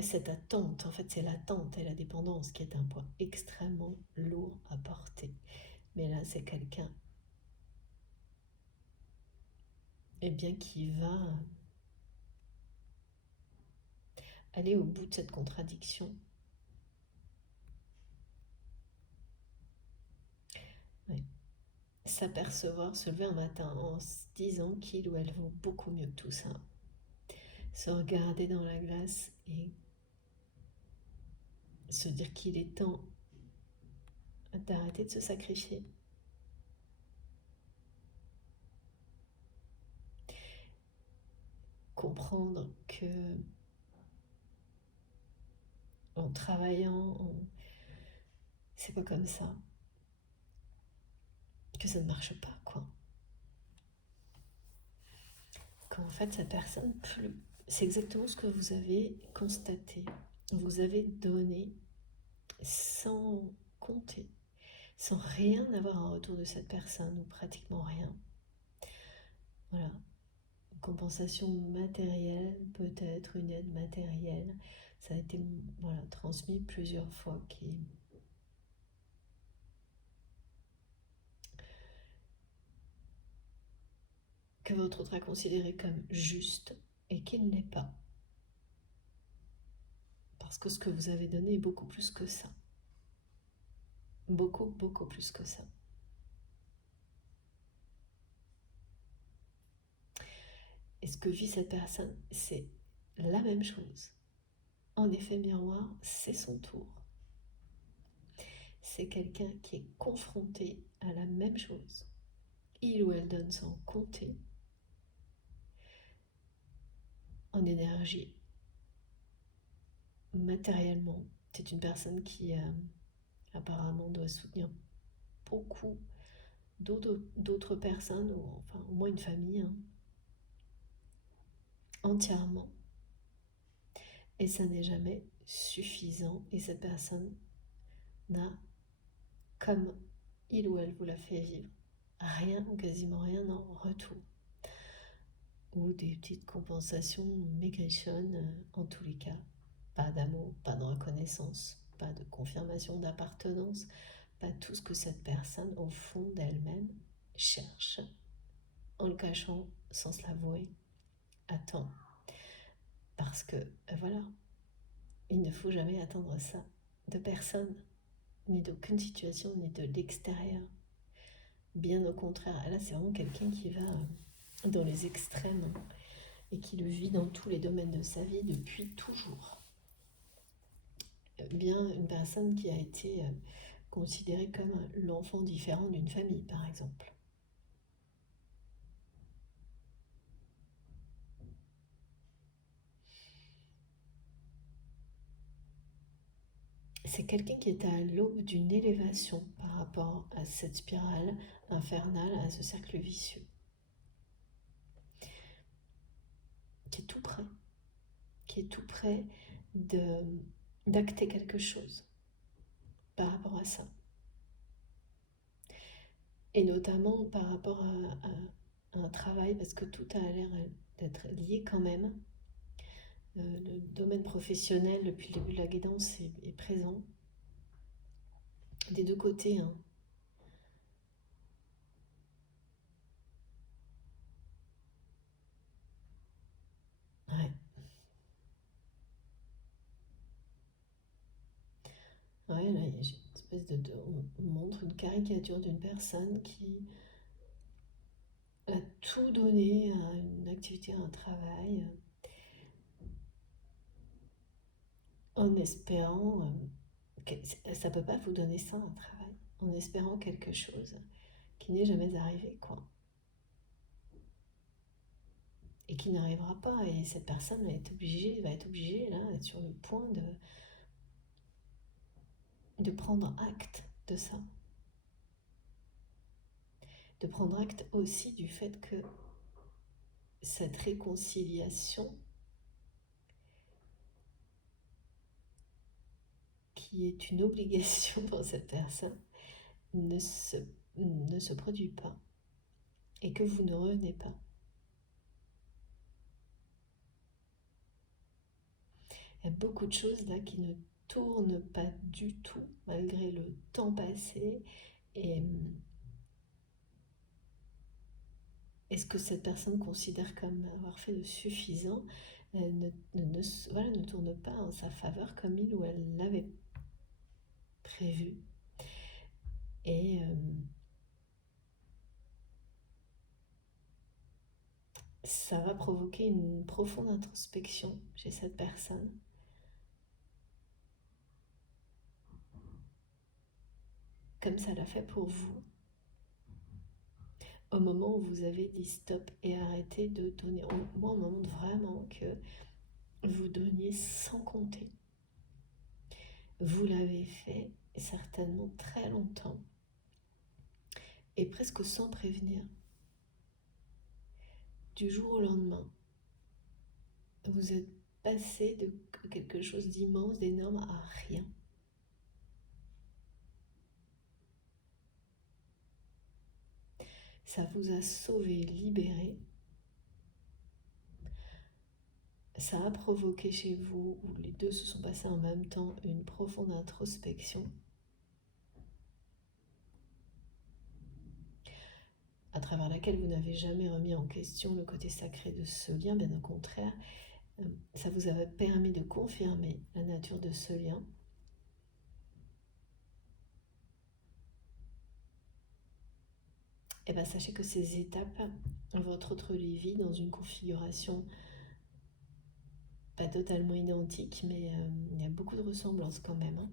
Cette attente, en fait, c'est l'attente et la dépendance qui est un poids extrêmement lourd à porter. Mais là, c'est quelqu'un, eh bien, qui va aller au bout de cette contradiction. Ouais. S'apercevoir, se lever un matin en se disant qu'il ou elle vaut beaucoup mieux que tout ça. Se regarder dans la glace et se dire qu'il est temps d'arrêter de se sacrifier. Comprendre que en travaillant, c'est pas comme ça, que ça ne marche pas, quoi. Qu'en fait, cette personne, c'est exactement ce que vous avez constaté. Vous avez donné sans compter, sans rien avoir en retour de cette personne, ou pratiquement rien. Voilà. Une compensation matérielle, peut-être une aide matérielle. Ça a été voilà, transmis plusieurs fois, que votre autre a considéré comme juste et qu'il n'est pas. Parce que ce que vous avez donné est beaucoup plus que ça. Beaucoup, beaucoup plus que ça. Et ce que vit cette personne, c'est la même chose. En effet miroir, c'est son tour. C'est quelqu'un qui est confronté à la même chose. Il ou elle donne sans compter, en énergie, matériellement. C'est une personne qui apparemment doit soutenir beaucoup d'autres personnes, ou enfin au moins une famille, entièrement. Et ça n'est jamais suffisant. Et cette personne n'a, comme il ou elle vous l'a fait vivre, rien ou quasiment rien en retour. Ou des petites compensations maigrichonnes, en tous les cas. Pas d'amour, pas de reconnaissance, pas de confirmation d'appartenance, pas tout ce que cette personne, au fond d'elle-même, cherche, en le cachant sans se l'avouer, attend. Parce que, voilà, il ne faut jamais attendre ça de personne, ni d'aucune situation, ni de l'extérieur. Bien au contraire, là c'est vraiment quelqu'un qui va dans les extrêmes et qui le vit dans tous les domaines de sa vie depuis toujours. Bien une personne qui a été considérée comme l'enfant différent d'une famille, par exemple. c'est quelqu'un qui est à l'aube d'une élévation par rapport à cette spirale infernale, à ce cercle vicieux, qui est tout près, qui est tout près d'acter quelque chose par rapport à ça. Et notamment par rapport à un travail, parce que tout a l'air d'être lié quand même. Le domaine professionnel, depuis le début de la guidance, est présent. Des deux côtés, hein. Ouais. Ouais, là, j'ai une espèce on montre une caricature d'une personne qui a tout donné à une activité, à un travail, en espérant que ça peut pas vous donner ça, un travail, en espérant quelque chose qui n'est jamais arrivé, quoi. Et qui n'arrivera pas. Et cette personne va être obligée là, sur le point de prendre acte de ça. De prendre acte aussi du fait que cette réconciliation, qui est une obligation pour cette personne, ne se produit pas. Et que vous ne revenez pas. Il y a beaucoup de choses là qui ne tournent pas du tout, malgré le temps passé. Et ce que cette personne considère comme avoir fait de suffisant ne tourne pas en sa faveur comme il ou elle l'avait prévu. Et ça va provoquer une profonde introspection chez cette personne. Comme ça l'a fait pour vous. Au moment où vous avez dit stop et arrêté de donner. Moi, on me montre vraiment que vous donniez sans compter. Vous l'avez fait certainement très longtemps et presque sans prévenir. Du jour au lendemain, vous êtes passé de quelque chose d'immense, d'énorme à rien. Ça vous a sauvé, libéré. Ça a provoqué chez vous, où les deux se sont passés en même temps, une profonde introspection. À travers laquelle vous n'avez jamais remis en question le côté sacré de ce lien, bien au contraire, ça vous a permis de confirmer la nature de ce lien. Et bien sachez que ces étapes, votre autre vie dans une configuration pas totalement identique, mais il y a beaucoup de ressemblances quand même.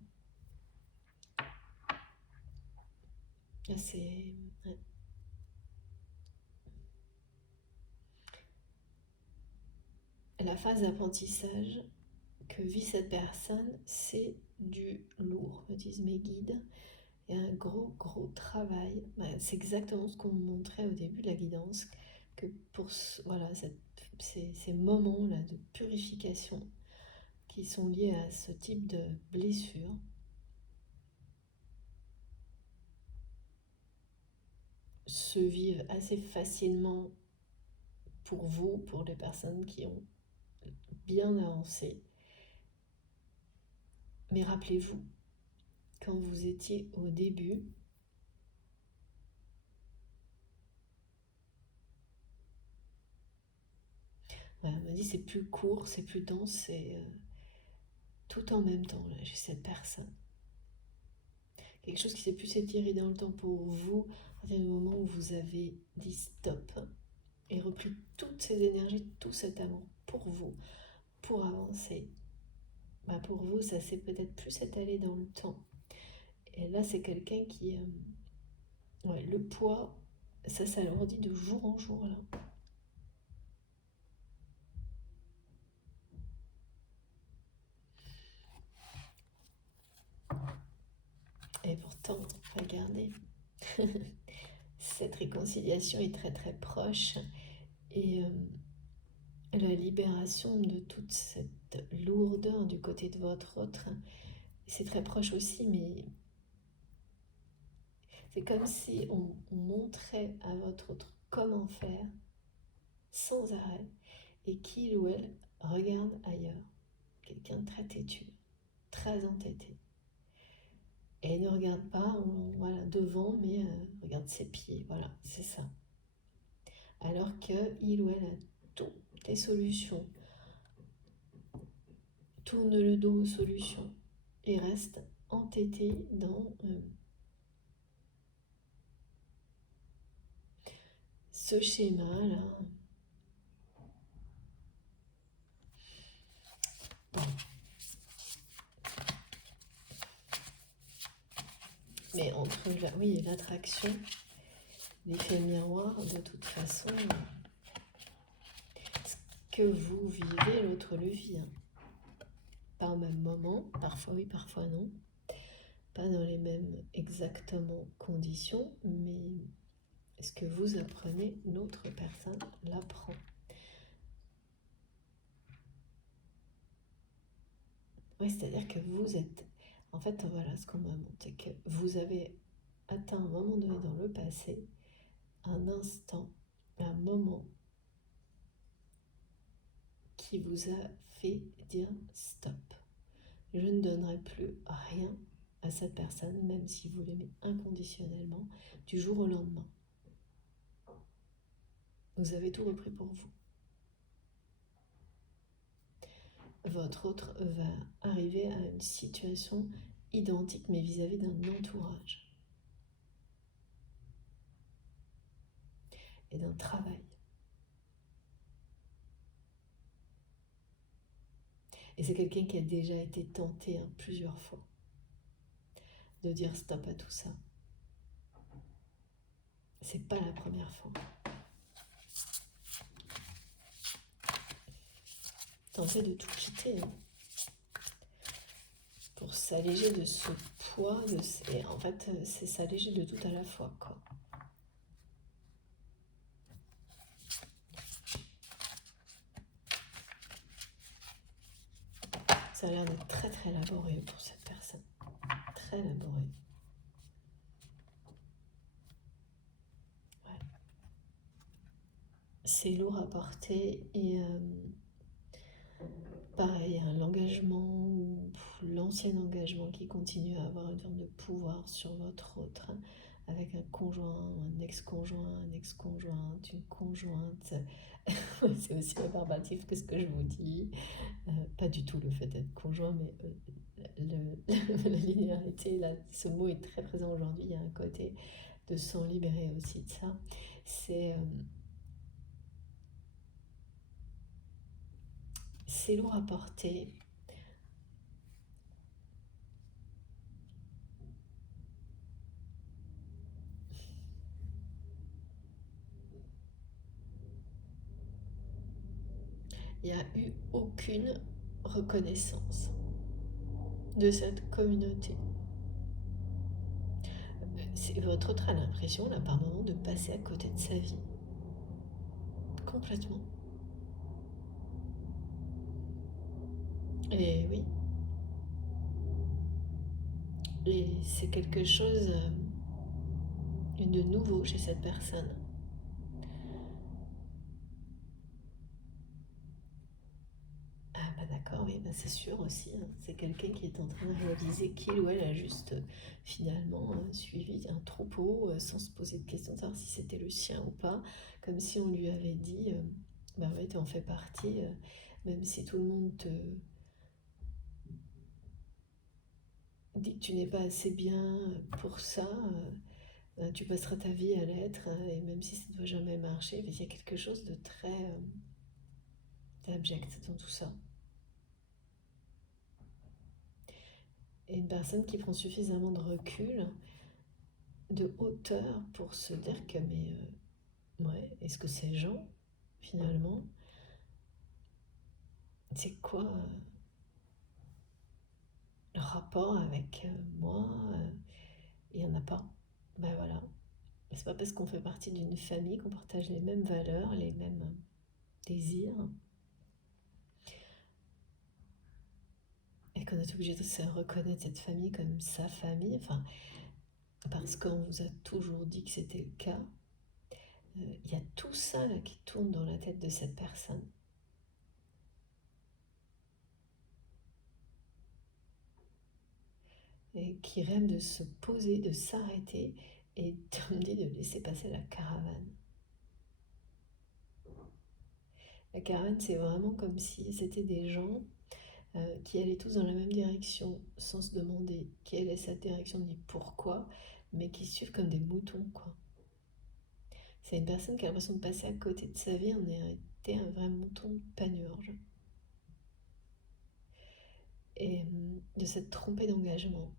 C'est... Ouais. La phase d'apprentissage que vit cette personne, c'est du lourd, me disent mes guides. Il y a un gros travail. C'est exactement ce qu'on me montrait au début de la guidance, que pour voilà, ces moments-là de purification qui sont liés à ce type de blessure, se vivent assez facilement pour vous, pour les personnes qui ont bien avancé. Mais rappelez-vous, quand vous étiez au début, voilà, on m'a dit c'est plus court, c'est plus dense, c'est tout en même temps là, chez cette personne. Quelque chose qui s'est plus étiré dans le temps pour vous, à partir du moment où vous avez dit stop et repris toutes ces énergies, tout cet amour pour vous, pour avancer. Pour vous, ça s'est peut-être plus étalé dans le temps. Et là, c'est quelqu'un qui... le poids, ça s'alourdit de jour en jour, là. Et pourtant, regardez, cette réconciliation est très très proche et la libération de toute cette lourdeur du côté de votre autre, c'est très proche aussi, mais c'est comme si on montrait à votre autre comment faire sans arrêt et qu'il ou elle regarde ailleurs. Quelqu'un de très têtu, très entêté. Et ne regarde pas voilà, devant, mais regarde ses pieds. Voilà, c'est ça. Alors qu'il ou elle a toutes les solutions, tourne le dos aux solutions et reste entêté dans ce schéma-là. Mais entre oui, l'attraction, l'effet miroir, de toute façon, ce que vous vivez, l'autre le vit. Pas au même moment, parfois oui, parfois non. Pas dans les mêmes exactement conditions, mais ce que vous apprenez, l'autre personne l'apprend. Oui, c'est-à-dire que vous êtes... En fait, voilà ce qu'on m'a montré, que vous avez atteint un moment donné dans le passé, un instant, un moment qui vous a fait dire stop. Je ne donnerai plus rien à cette personne, même si vous l'aimez inconditionnellement, du jour au lendemain. Vous avez tout repris pour vous. Votre autre va arriver à une situation identique, mais vis-à-vis d'un entourage et d'un travail. Et c'est quelqu'un qui a déjà été tenté plusieurs fois de dire stop à tout ça. C'est pas la première fois. Tenter de tout quitter pour s'alléger de ce poids, et en fait c'est s'alléger de tout à la fois, quoi. Ça a l'air d'être très très laborieux pour cette personne. Très laborieux. Ouais. C'est lourd à porter et pareil, l'engagement, l'ancien engagement qui continue à avoir une forme de pouvoir sur votre autre, avec un conjoint, un ex-conjoint, une ex-conjointe, une conjointe. C'est aussi rébarbatif que ce que je vous dis. Pas du tout le fait d'être conjoint, mais la linéarité, là, ce mot est très présent aujourd'hui. Il y a un côté de s'en libérer aussi de ça. C'est lourd à porter. Il n'y a eu aucune reconnaissance de cette communauté. Votre autre a l'impression, là, par moment, de passer à côté de sa vie. Complètement. Et oui. Et c'est quelque chose de nouveau chez cette personne. Ah bah d'accord, oui, bah c'est sûr aussi. C'est quelqu'un qui est en train de réaliser qu'il ou elle a juste finalement suivi un troupeau sans se poser de questions de savoir si c'était le sien ou pas. Comme si on lui avait dit, bah ouais, tu en fais partie, même si tout le monde te dit que tu n'es pas assez bien pour ça, tu passeras ta vie à l'être, et même si ça ne doit jamais marcher, il y a quelque chose de très abject dans tout ça. Et une personne qui prend suffisamment de recul, de hauteur pour se dire que, mais ouais, est-ce que ces gens, finalement, c'est quoi le rapport avec moi il n'y en a pas. Ben voilà. C'est pas parce qu'on fait partie d'une famille qu'on partage les mêmes valeurs, les mêmes désirs, et qu'on est obligé de se reconnaître cette famille comme sa famille, enfin, parce qu'on vous a toujours dit que c'était le cas. Il y a tout ça là qui tourne dans la tête de cette personne. Et qui rêve de se poser, de s'arrêter et de laisser passer la caravane. La caravane, c'est vraiment comme si c'était des gens qui allaient tous dans la même direction sans se demander quelle est cette direction ni pourquoi, mais qui suivent comme des moutons, quoi. C'est une personne qui a l'impression de passer à côté de sa vie en réalité un vrai mouton panurge. Et de s'être trompé d'engagement,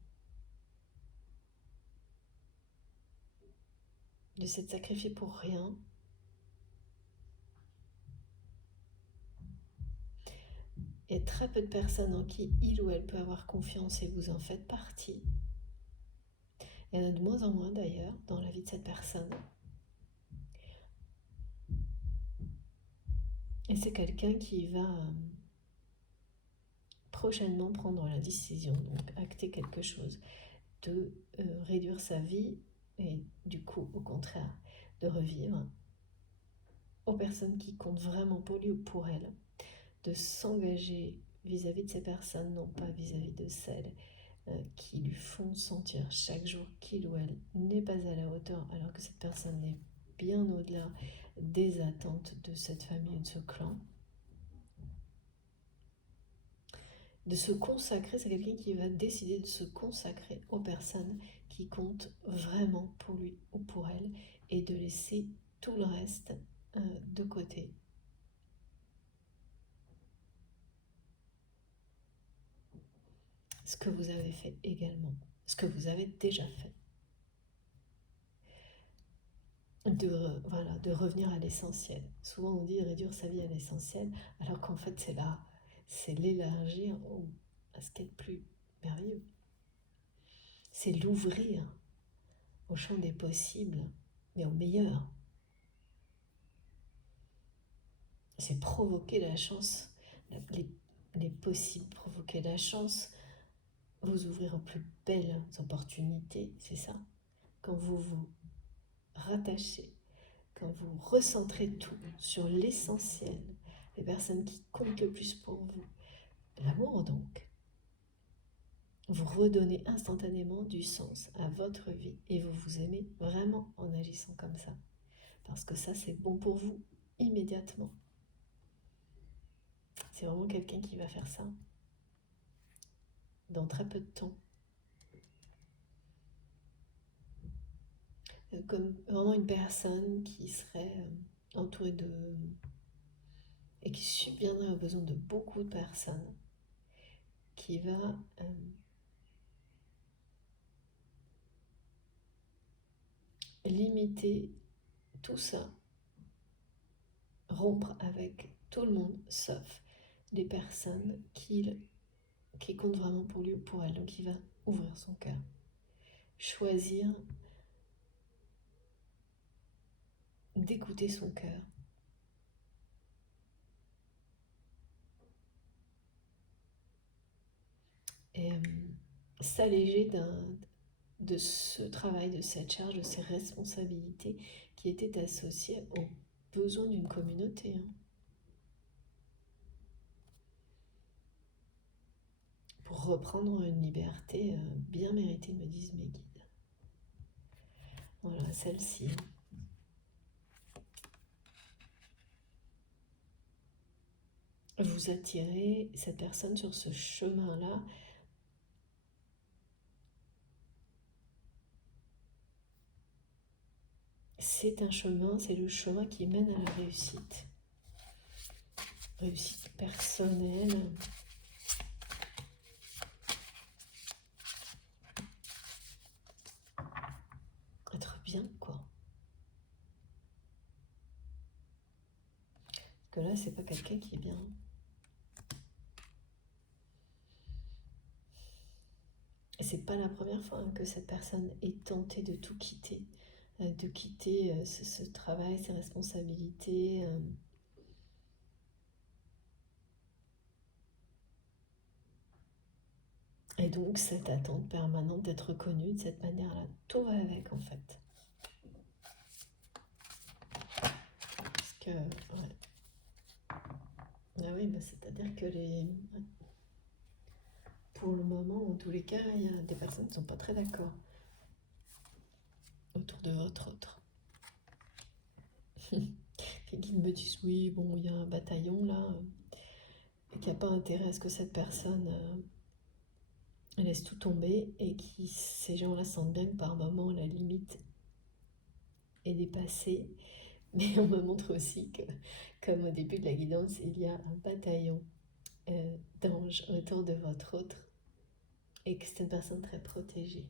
de s'être sacrifié pour rien. Il y a très peu de personnes en qui il ou elle peut avoir confiance et vous en faites partie. Il y en a de moins en moins d'ailleurs dans la vie de cette personne. Et c'est quelqu'un qui va prochainement prendre la décision, donc acter quelque chose, de réduire sa vie et du coup au contraire de revivre aux personnes qui comptent vraiment pour lui ou pour elle, de s'engager vis-à-vis de ces personnes, non pas vis-à-vis de celles qui lui font sentir chaque jour qu'il ou elle n'est pas à la hauteur, alors que cette personne est bien au-delà des attentes de cette famille ou de ce clan. De se consacrer, c'est quelqu'un qui va décider de se consacrer aux personnes qui comptent vraiment pour lui ou pour elle et de laisser tout le reste de côté. Ce que vous avez fait également, ce que vous avez déjà fait. De revenir à l'essentiel. Souvent on dit réduire sa vie à l'essentiel, alors qu'en fait c'est l'élargir à ce qui est le plus merveilleux. C'est l'ouvrir au champ des possibles, mais au meilleur. C'est provoquer la chance, les possibles, provoquer la chance, vous ouvrir aux plus belles opportunités, c'est ça. Quand vous vous rattachez, quand vous recentrez tout sur l'essentiel, les personnes qui comptent le plus pour vous, l'amour donc, vous redonnez instantanément du sens à votre vie et vous vous aimez vraiment en agissant comme ça. Parce que ça, c'est bon pour vous immédiatement. C'est vraiment quelqu'un qui va faire ça dans très peu de temps. Comme vraiment une personne qui serait entourée de... et qui subviendrait aux besoins de beaucoup de personnes, qui va limiter tout ça, rompre avec tout le monde, sauf les personnes qui comptent vraiment pour lui ou pour elle. Donc il va ouvrir son cœur, choisir d'écouter son cœur. Et s'alléger de ce travail, de cette charge, de ces responsabilités qui étaient associées aux besoins d'une communauté. Pour reprendre une liberté bien méritée, me disent mes guides. Voilà, celle-ci. Vous attirez cette personne sur ce chemin-là. C'est un chemin, c'est le chemin qui mène à la réussite. Réussite personnelle. Être bien, quoi. Parce que là, c'est pas quelqu'un qui est bien. c'est pas la première fois que cette personne est tentée de tout quitter, de quitter ce travail, ses responsabilités. Et donc cette attente permanente d'être reconnue de cette manière-là, tout va avec en fait. Parce que, ouais. Ah oui, c'est-à-dire que pour le moment, en tous les cas, il y a des personnes qui ne sont pas très d'accord autour de votre autre. Les guides me disent oui, bon, il y a un bataillon là, et qui n'a pas intérêt à ce que cette personne laisse tout tomber, et qui, ces gens-là sentent bien que par moment la limite est dépassée. Mais on me montre aussi que, comme au début de la guidance, il y a un bataillon d'anges autour de votre autre, et que c'est une personne très protégée.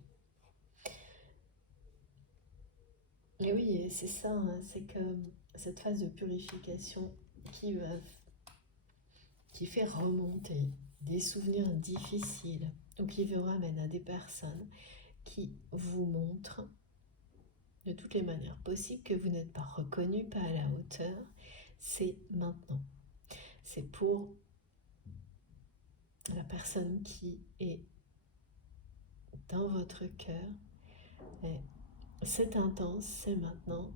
Et oui, c'est ça, hein, c'est que cette phase de purification qui fait remonter des souvenirs difficiles, ou qui vous ramène à des personnes qui vous montrent de toutes les manières possibles que vous n'êtes pas reconnu, pas à la hauteur, c'est maintenant. C'est pour la personne qui est dans votre cœur. C'est intense, c'est maintenant.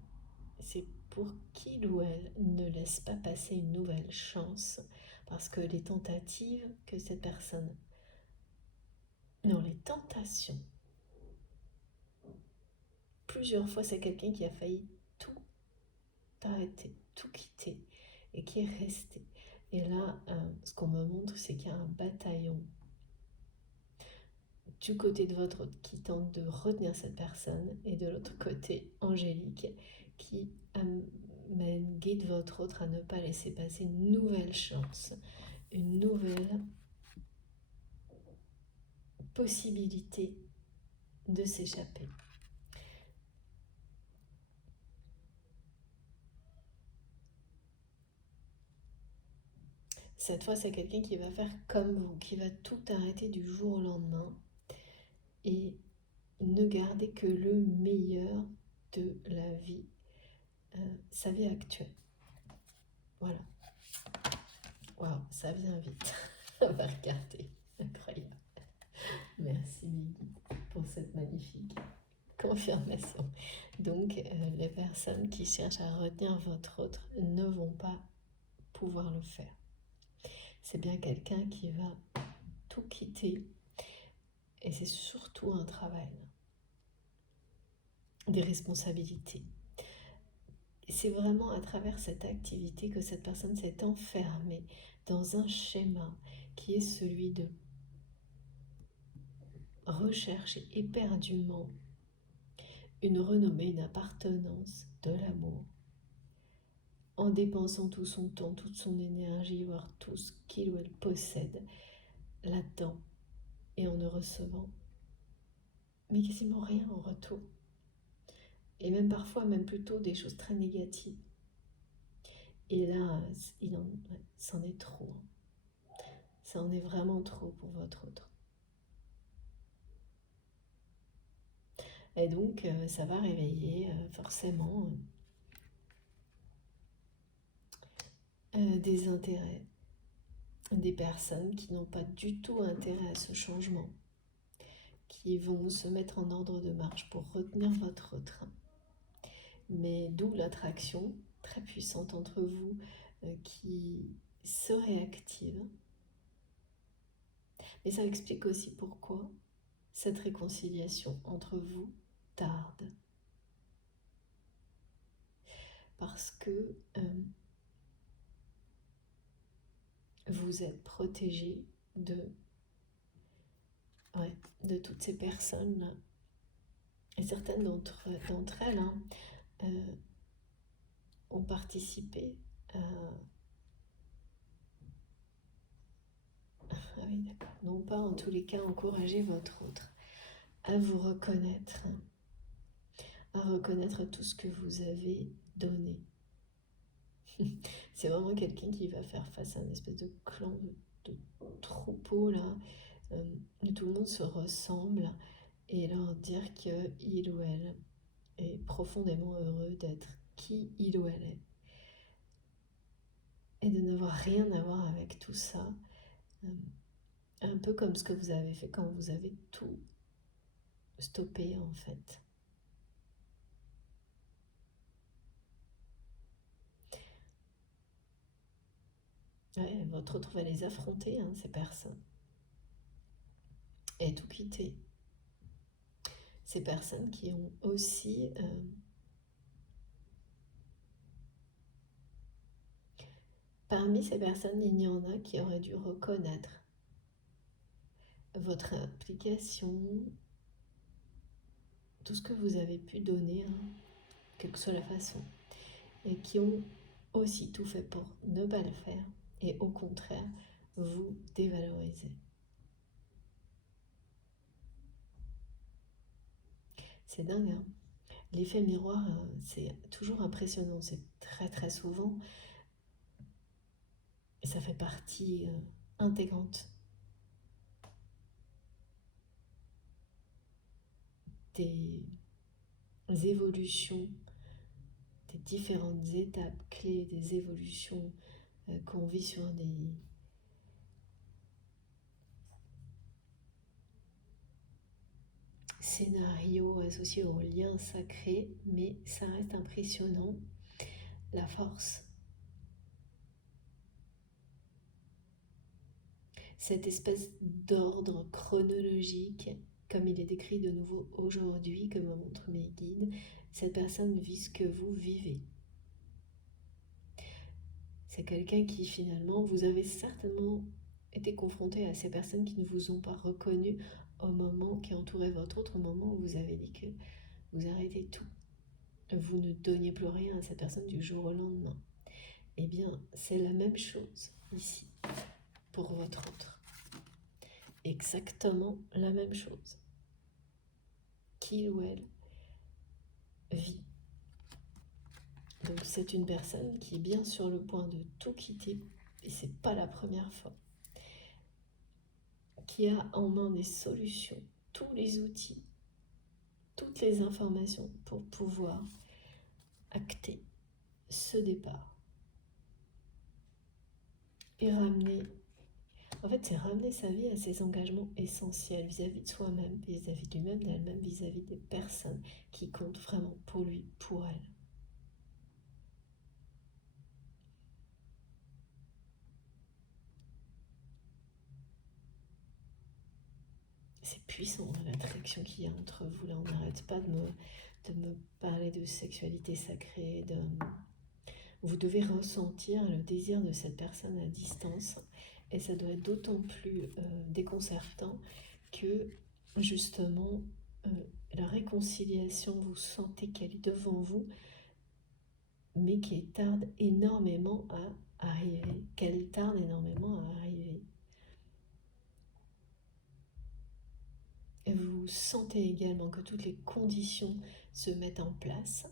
C'est pour qu'il ou elle ne laisse pas passer une nouvelle chance, parce que les tentatives que cette personne... Non, les tentations. Plusieurs fois, c'est quelqu'un qui a failli tout arrêter, tout quitter, et qui est resté. Et là, ce qu'on me montre, c'est qu'il y a un bataillon du côté de votre autre qui tente de retenir cette personne, et de l'autre côté, Angélique, qui guide votre autre à ne pas laisser passer une nouvelle chance, une nouvelle possibilité de s'échapper. Cette fois, c'est quelqu'un qui va faire comme vous, qui va tout arrêter du jour au lendemain et ne garder que le meilleur de la vie, sa vie actuelle. Voilà. Waouh, ça vient vite. On va regarder. Incroyable. Merci Migui pour cette magnifique confirmation. Donc, les personnes qui cherchent à retenir votre autre ne vont pas pouvoir le faire. C'est bien quelqu'un qui va tout quitter, et c'est surtout un travail, des responsabilités. Et c'est vraiment à travers cette activité que cette personne s'est enfermée dans un schéma qui est celui de rechercher éperdument une renommée, une appartenance, de l'amour, en dépensant tout son temps, toute son énergie, voire tout ce qu'il ou elle possède là-dedans, et en ne recevant mais quasiment rien en retour. Et même parfois, même plutôt des choses très négatives. Et là, c'en est trop. Ça en est vraiment trop pour votre autre. Et donc, ça va réveiller forcément des intérêts, des personnes qui n'ont pas du tout intérêt à ce changement, qui vont se mettre en ordre de marche pour retenir votre autre. Mais d'où l'attraction très puissante entre vous qui se réactive. Mais ça explique aussi pourquoi cette réconciliation entre vous tarde. Parce que vous êtes protégé de toutes ces personnes-là. Et certaines d'entre elles ont participé à... Ah oui, d'accord. Non pas en tous les cas encourager votre autre à vous reconnaître, à reconnaître tout ce que vous avez donné. C'est vraiment quelqu'un qui va faire face à une espèce de clan, de troupeau là, tout le monde se ressemble et leur dire qu'il ou elle est profondément heureux d'être qui il ou elle est et de n'avoir rien à voir avec tout ça, un peu comme ce que vous avez fait quand vous avez tout stoppé en fait. Ouais, votre autre va les affronter, ces personnes, et tout quitter. Ces personnes qui ont aussi parmi ces personnes, il y en a qui auraient dû reconnaître votre implication, tout ce que vous avez pu donner, quelle que soit la façon, et qui ont aussi tout fait pour ne pas le faire et au contraire vous dévaloriser. C'est dingue, hein. L'effet miroir, c'est toujours impressionnant, c'est très très souvent, et ça fait partie intégrante des évolutions, des différentes étapes clés, des évolutions qu'on vit sur des scénarios associés aux liens sacrés, mais ça reste impressionnant, la force. Cette espèce d'ordre chronologique, comme il est décrit de nouveau aujourd'hui, que me montrent mes guides, cette personne vit ce que vous vivez. C'est quelqu'un qui finalement, vous avez certainement été confronté à ces personnes qui ne vous ont pas reconnu au moment qui entourait votre autre moment où vous avez dit que vous arrêtez tout. Vous ne donniez plus rien à cette personne du jour au lendemain. Eh bien, c'est la même chose ici pour votre autre. Exactement la même chose. Qu'il ou elle vit. Donc c'est une personne qui est bien sur le point de tout quitter, et c'est pas la première fois, qui a en main des solutions, tous les outils, toutes les informations pour pouvoir acter ce départ et ramener, en fait c'est ramener sa vie à ses engagements essentiels vis-à-vis de soi-même, vis-à-vis du même, d'elle-même, vis-à-vis des personnes qui comptent vraiment pour lui, pour elle. C'est puissant l'attraction qu'il y a entre vous là, on n'arrête pas de me parler de sexualité sacrée, vous devez ressentir le désir de cette personne à distance et ça doit être d'autant plus déconcertant que justement la réconciliation, vous sentez qu'elle est devant vous mais qu'elle tarde énormément à arriver, Et vous sentez également que toutes les conditions se mettent en place,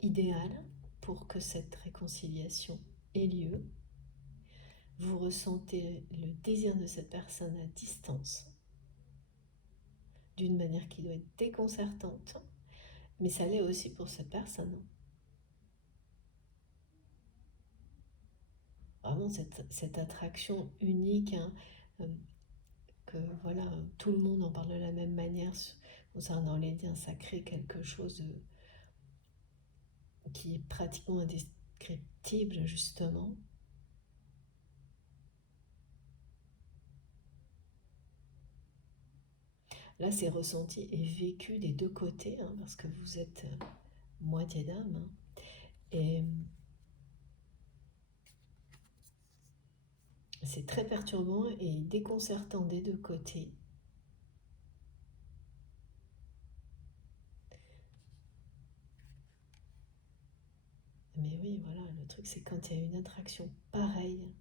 idéales, pour que cette réconciliation ait lieu. Vous ressentez le désir de cette personne à distance, d'une manière qui doit être déconcertante, mais ça l'est aussi pour cette personne. Vraiment cette attraction unique, que voilà, tout le monde en parle de la même manière concernant les liens sacrés, quelque chose qui est pratiquement indescriptible justement. Là, c'est ressenti et vécu des deux côtés, parce que vous êtes moitié d'âme. Et c'est très perturbant et déconcertant des deux côtés. Mais oui, voilà, le truc c'est quand il y a une attraction pareille,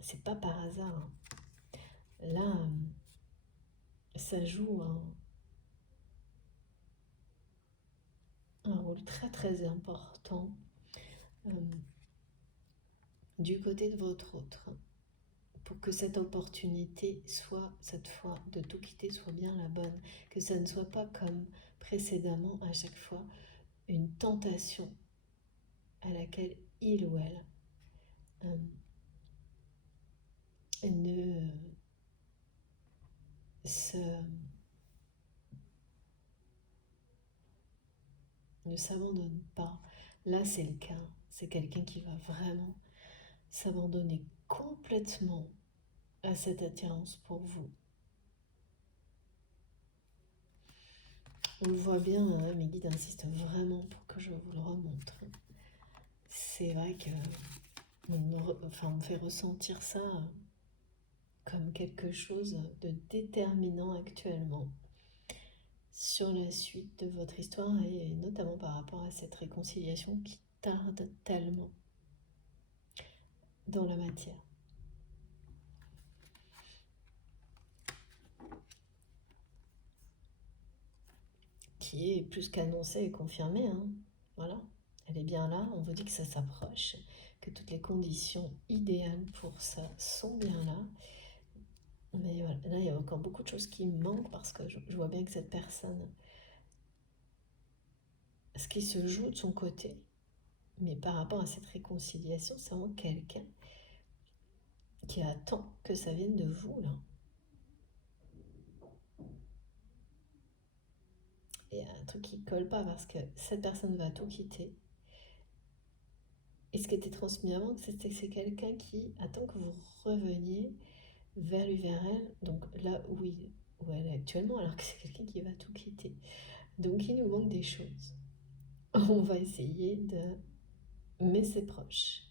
c'est pas par hasard. Là, ça joue un rôle très très important du côté de votre autre, pour que cette opportunité soit, cette fois, de tout quitter soit bien la bonne, que ça ne soit pas comme précédemment à chaque fois une tentation à laquelle il ou elle ne s'abandonne pas. Là, c'est le cas. C'est quelqu'un qui va vraiment s'abandonner complètement à cette attirance pour vous. On le voit bien, hein, mes guides insistent vraiment pour que je vous le remontre. C'est vrai que on fait ressentir ça comme quelque chose de déterminant actuellement sur la suite de votre histoire et notamment par rapport à cette réconciliation qui tarde tellement dans la matière. Qui est plus qu'annoncée et confirmée, hein. Voilà, elle est bien là, on vous dit que ça s'approche, que toutes les conditions idéales pour ça sont bien là. Mais voilà, là il y a encore beaucoup de choses qui me manquent parce que je vois bien que cette personne, ce qui se joue de son côté, mais par rapport à cette réconciliation, c'est vraiment quelqu'un qui attend que ça vienne de vous, là. Et il y a un truc qui colle pas parce que cette personne va tout quitter. Et ce qui était transmis avant, c'est que c'est quelqu'un qui attend que vous reveniez vers lui, vers elle, donc là où elle est actuellement, alors que c'est quelqu'un qui va tout quitter. Donc il nous manque des choses. On va essayer de... Mais c'est proche.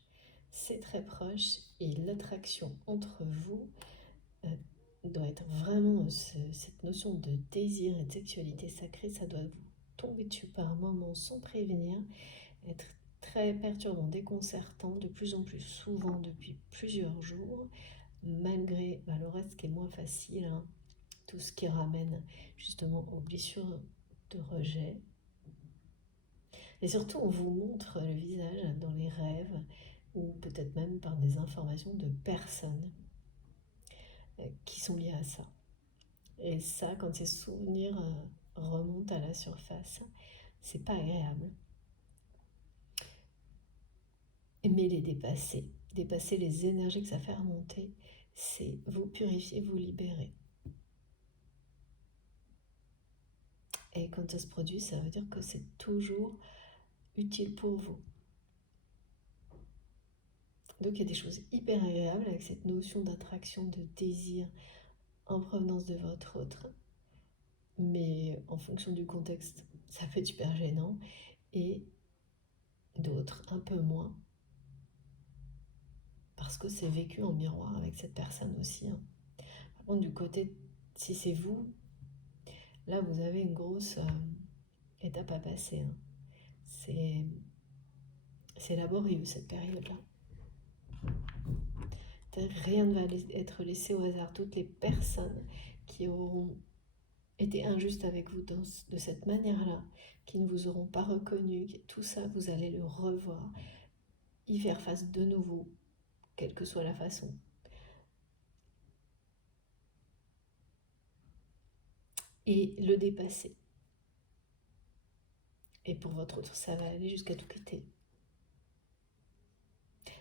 C'est très proche et l'attraction entre vous doit être vraiment cette notion de désir et de sexualité sacrée, ça doit vous tomber dessus par moments sans prévenir, être très perturbant, déconcertant, de plus en plus souvent depuis plusieurs jours, malgré le reste qui est moins facile, hein, tout ce qui ramène justement aux blessures de rejet. Et surtout, on vous montre le visage dans les rêves ou peut-être même par des informations de personnes qui sont liées à ça. Et ça, quand ces souvenirs remontent à la surface, c'est pas agréable. Mais les dépasser les énergies que ça fait remonter, c'est vous purifier, vous libérer. Et quand ça se produit, ça veut dire que c'est toujours utile pour vous. Donc il y a des choses hyper agréables avec cette notion d'attraction, de désir en provenance de votre autre. Mais en fonction du contexte, ça peut être super gênant. Et d'autres, un peu moins. Parce que c'est vécu en miroir avec cette personne aussi. Hein. Par contre, du côté, si c'est vous, là vous avez une grosse étape à passer. Hein. C'est laborieux cette période-là. Rien ne va être laissé au hasard. Toutes les personnes qui auront été injustes avec vous de cette manière-là, qui ne vous auront pas reconnu, tout ça, vous allez le revoir, y faire face de nouveau, quelle que soit la façon. Et le dépasser. Et pour votre autre, ça va aller jusqu'à tout quitter.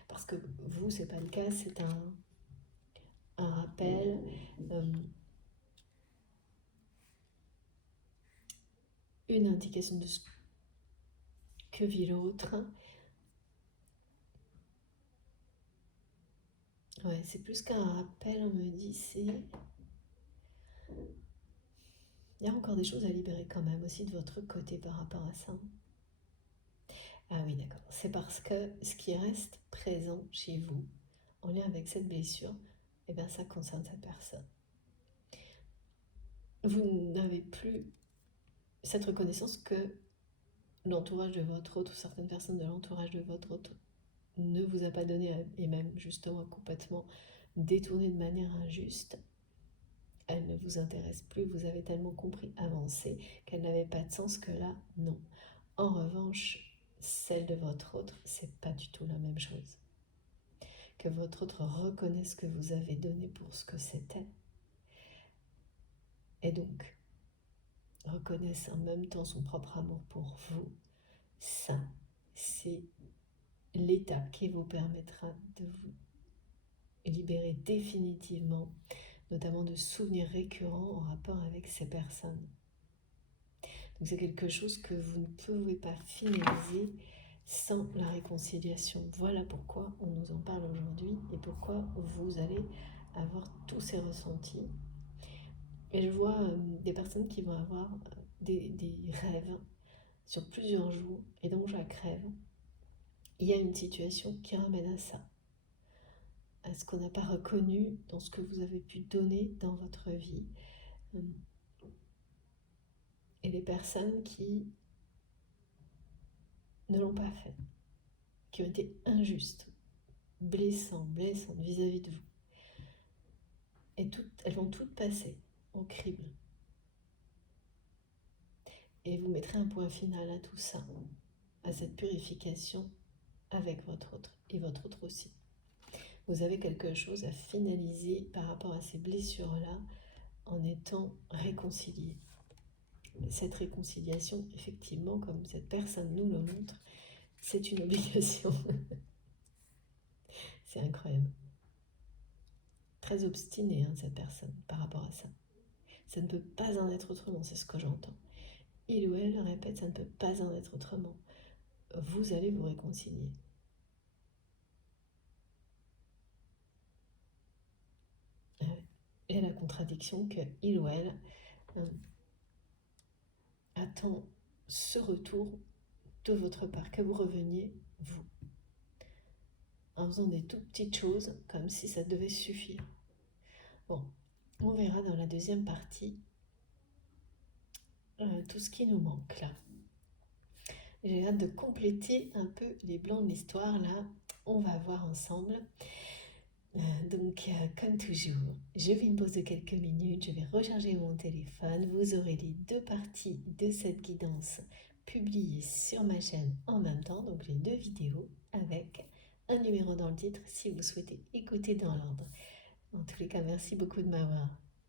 Parce que vous, c'est pas le cas, c'est un rappel, une indication de ce que vit l'autre. Ouais, c'est plus qu'un rappel, on me dit, c'est... Il y a encore des choses à libérer quand même aussi de votre côté par rapport à ça. Ah oui, d'accord. C'est parce que ce qui reste présent chez vous, en lien avec cette blessure, eh bien ça concerne cette personne. Vous n'avez plus cette reconnaissance que l'entourage de votre autre, ou certaines personnes de l'entourage de votre autre, ne vous a pas donné, et même justement complètement détourné de manière injuste. Elle ne vous intéresse plus, vous avez tellement compris, avancé, qu'elle n'avait pas de sens que là, non. En revanche, celle de votre autre, c'est pas du tout la même chose. que votre autre reconnaisse que vous avez donné pour ce que c'était. Et donc, reconnaisse en même temps son propre amour pour vous. Ça, c'est l'étape qui vous permettra de vous libérer définitivement, notamment de souvenirs récurrents en rapport avec ces personnes. Donc c'est quelque chose que vous ne pouvez pas finaliser sans la réconciliation. Voilà pourquoi on nous en parle aujourd'hui et pourquoi vous allez avoir tous ces ressentis. Et je vois des personnes qui vont avoir des rêves sur plusieurs jours et dans chaque rêve, il y a une situation qui ramène à ça, à ce qu'on n'a pas reconnu dans ce que vous avez pu donner dans votre vie. Et les personnes qui ne l'ont pas fait, qui ont été injustes, blessantes vis-à-vis de vous. Et elles vont toutes passer au crible. Et vous mettrez un point final à tout ça, à cette purification avec votre autre et votre autre aussi. Vous avez quelque chose à finaliser par rapport à ces blessures-là en étant réconcilié. Cette réconciliation, effectivement, comme cette personne nous le montre, c'est une obligation. C'est incroyable. Très obstinée, cette personne, par rapport à ça. Ça ne peut pas en être autrement, c'est ce que j'entends. Il ou elle répète, ça ne peut pas en être autrement. Vous allez vous réconcilier. Et la contradiction que il ou elle attend ce retour de votre part, que vous reveniez, vous, en faisant des toutes petites choses, comme si ça devait suffire. Bon, on verra dans la deuxième partie tout ce qui nous manque là. J'ai hâte de compléter un peu les blancs de l'histoire là. On va voir ensemble. Donc, comme toujours, je vais me poser quelques minutes, je vais recharger mon téléphone. Vous aurez les deux parties de cette guidance publiées sur ma chaîne en même temps, donc les deux vidéos avec un numéro dans le titre si vous souhaitez écouter dans l'ordre. En tous les cas, merci beaucoup de m'avoir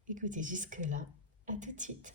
écouté jusque-là. À tout de suite.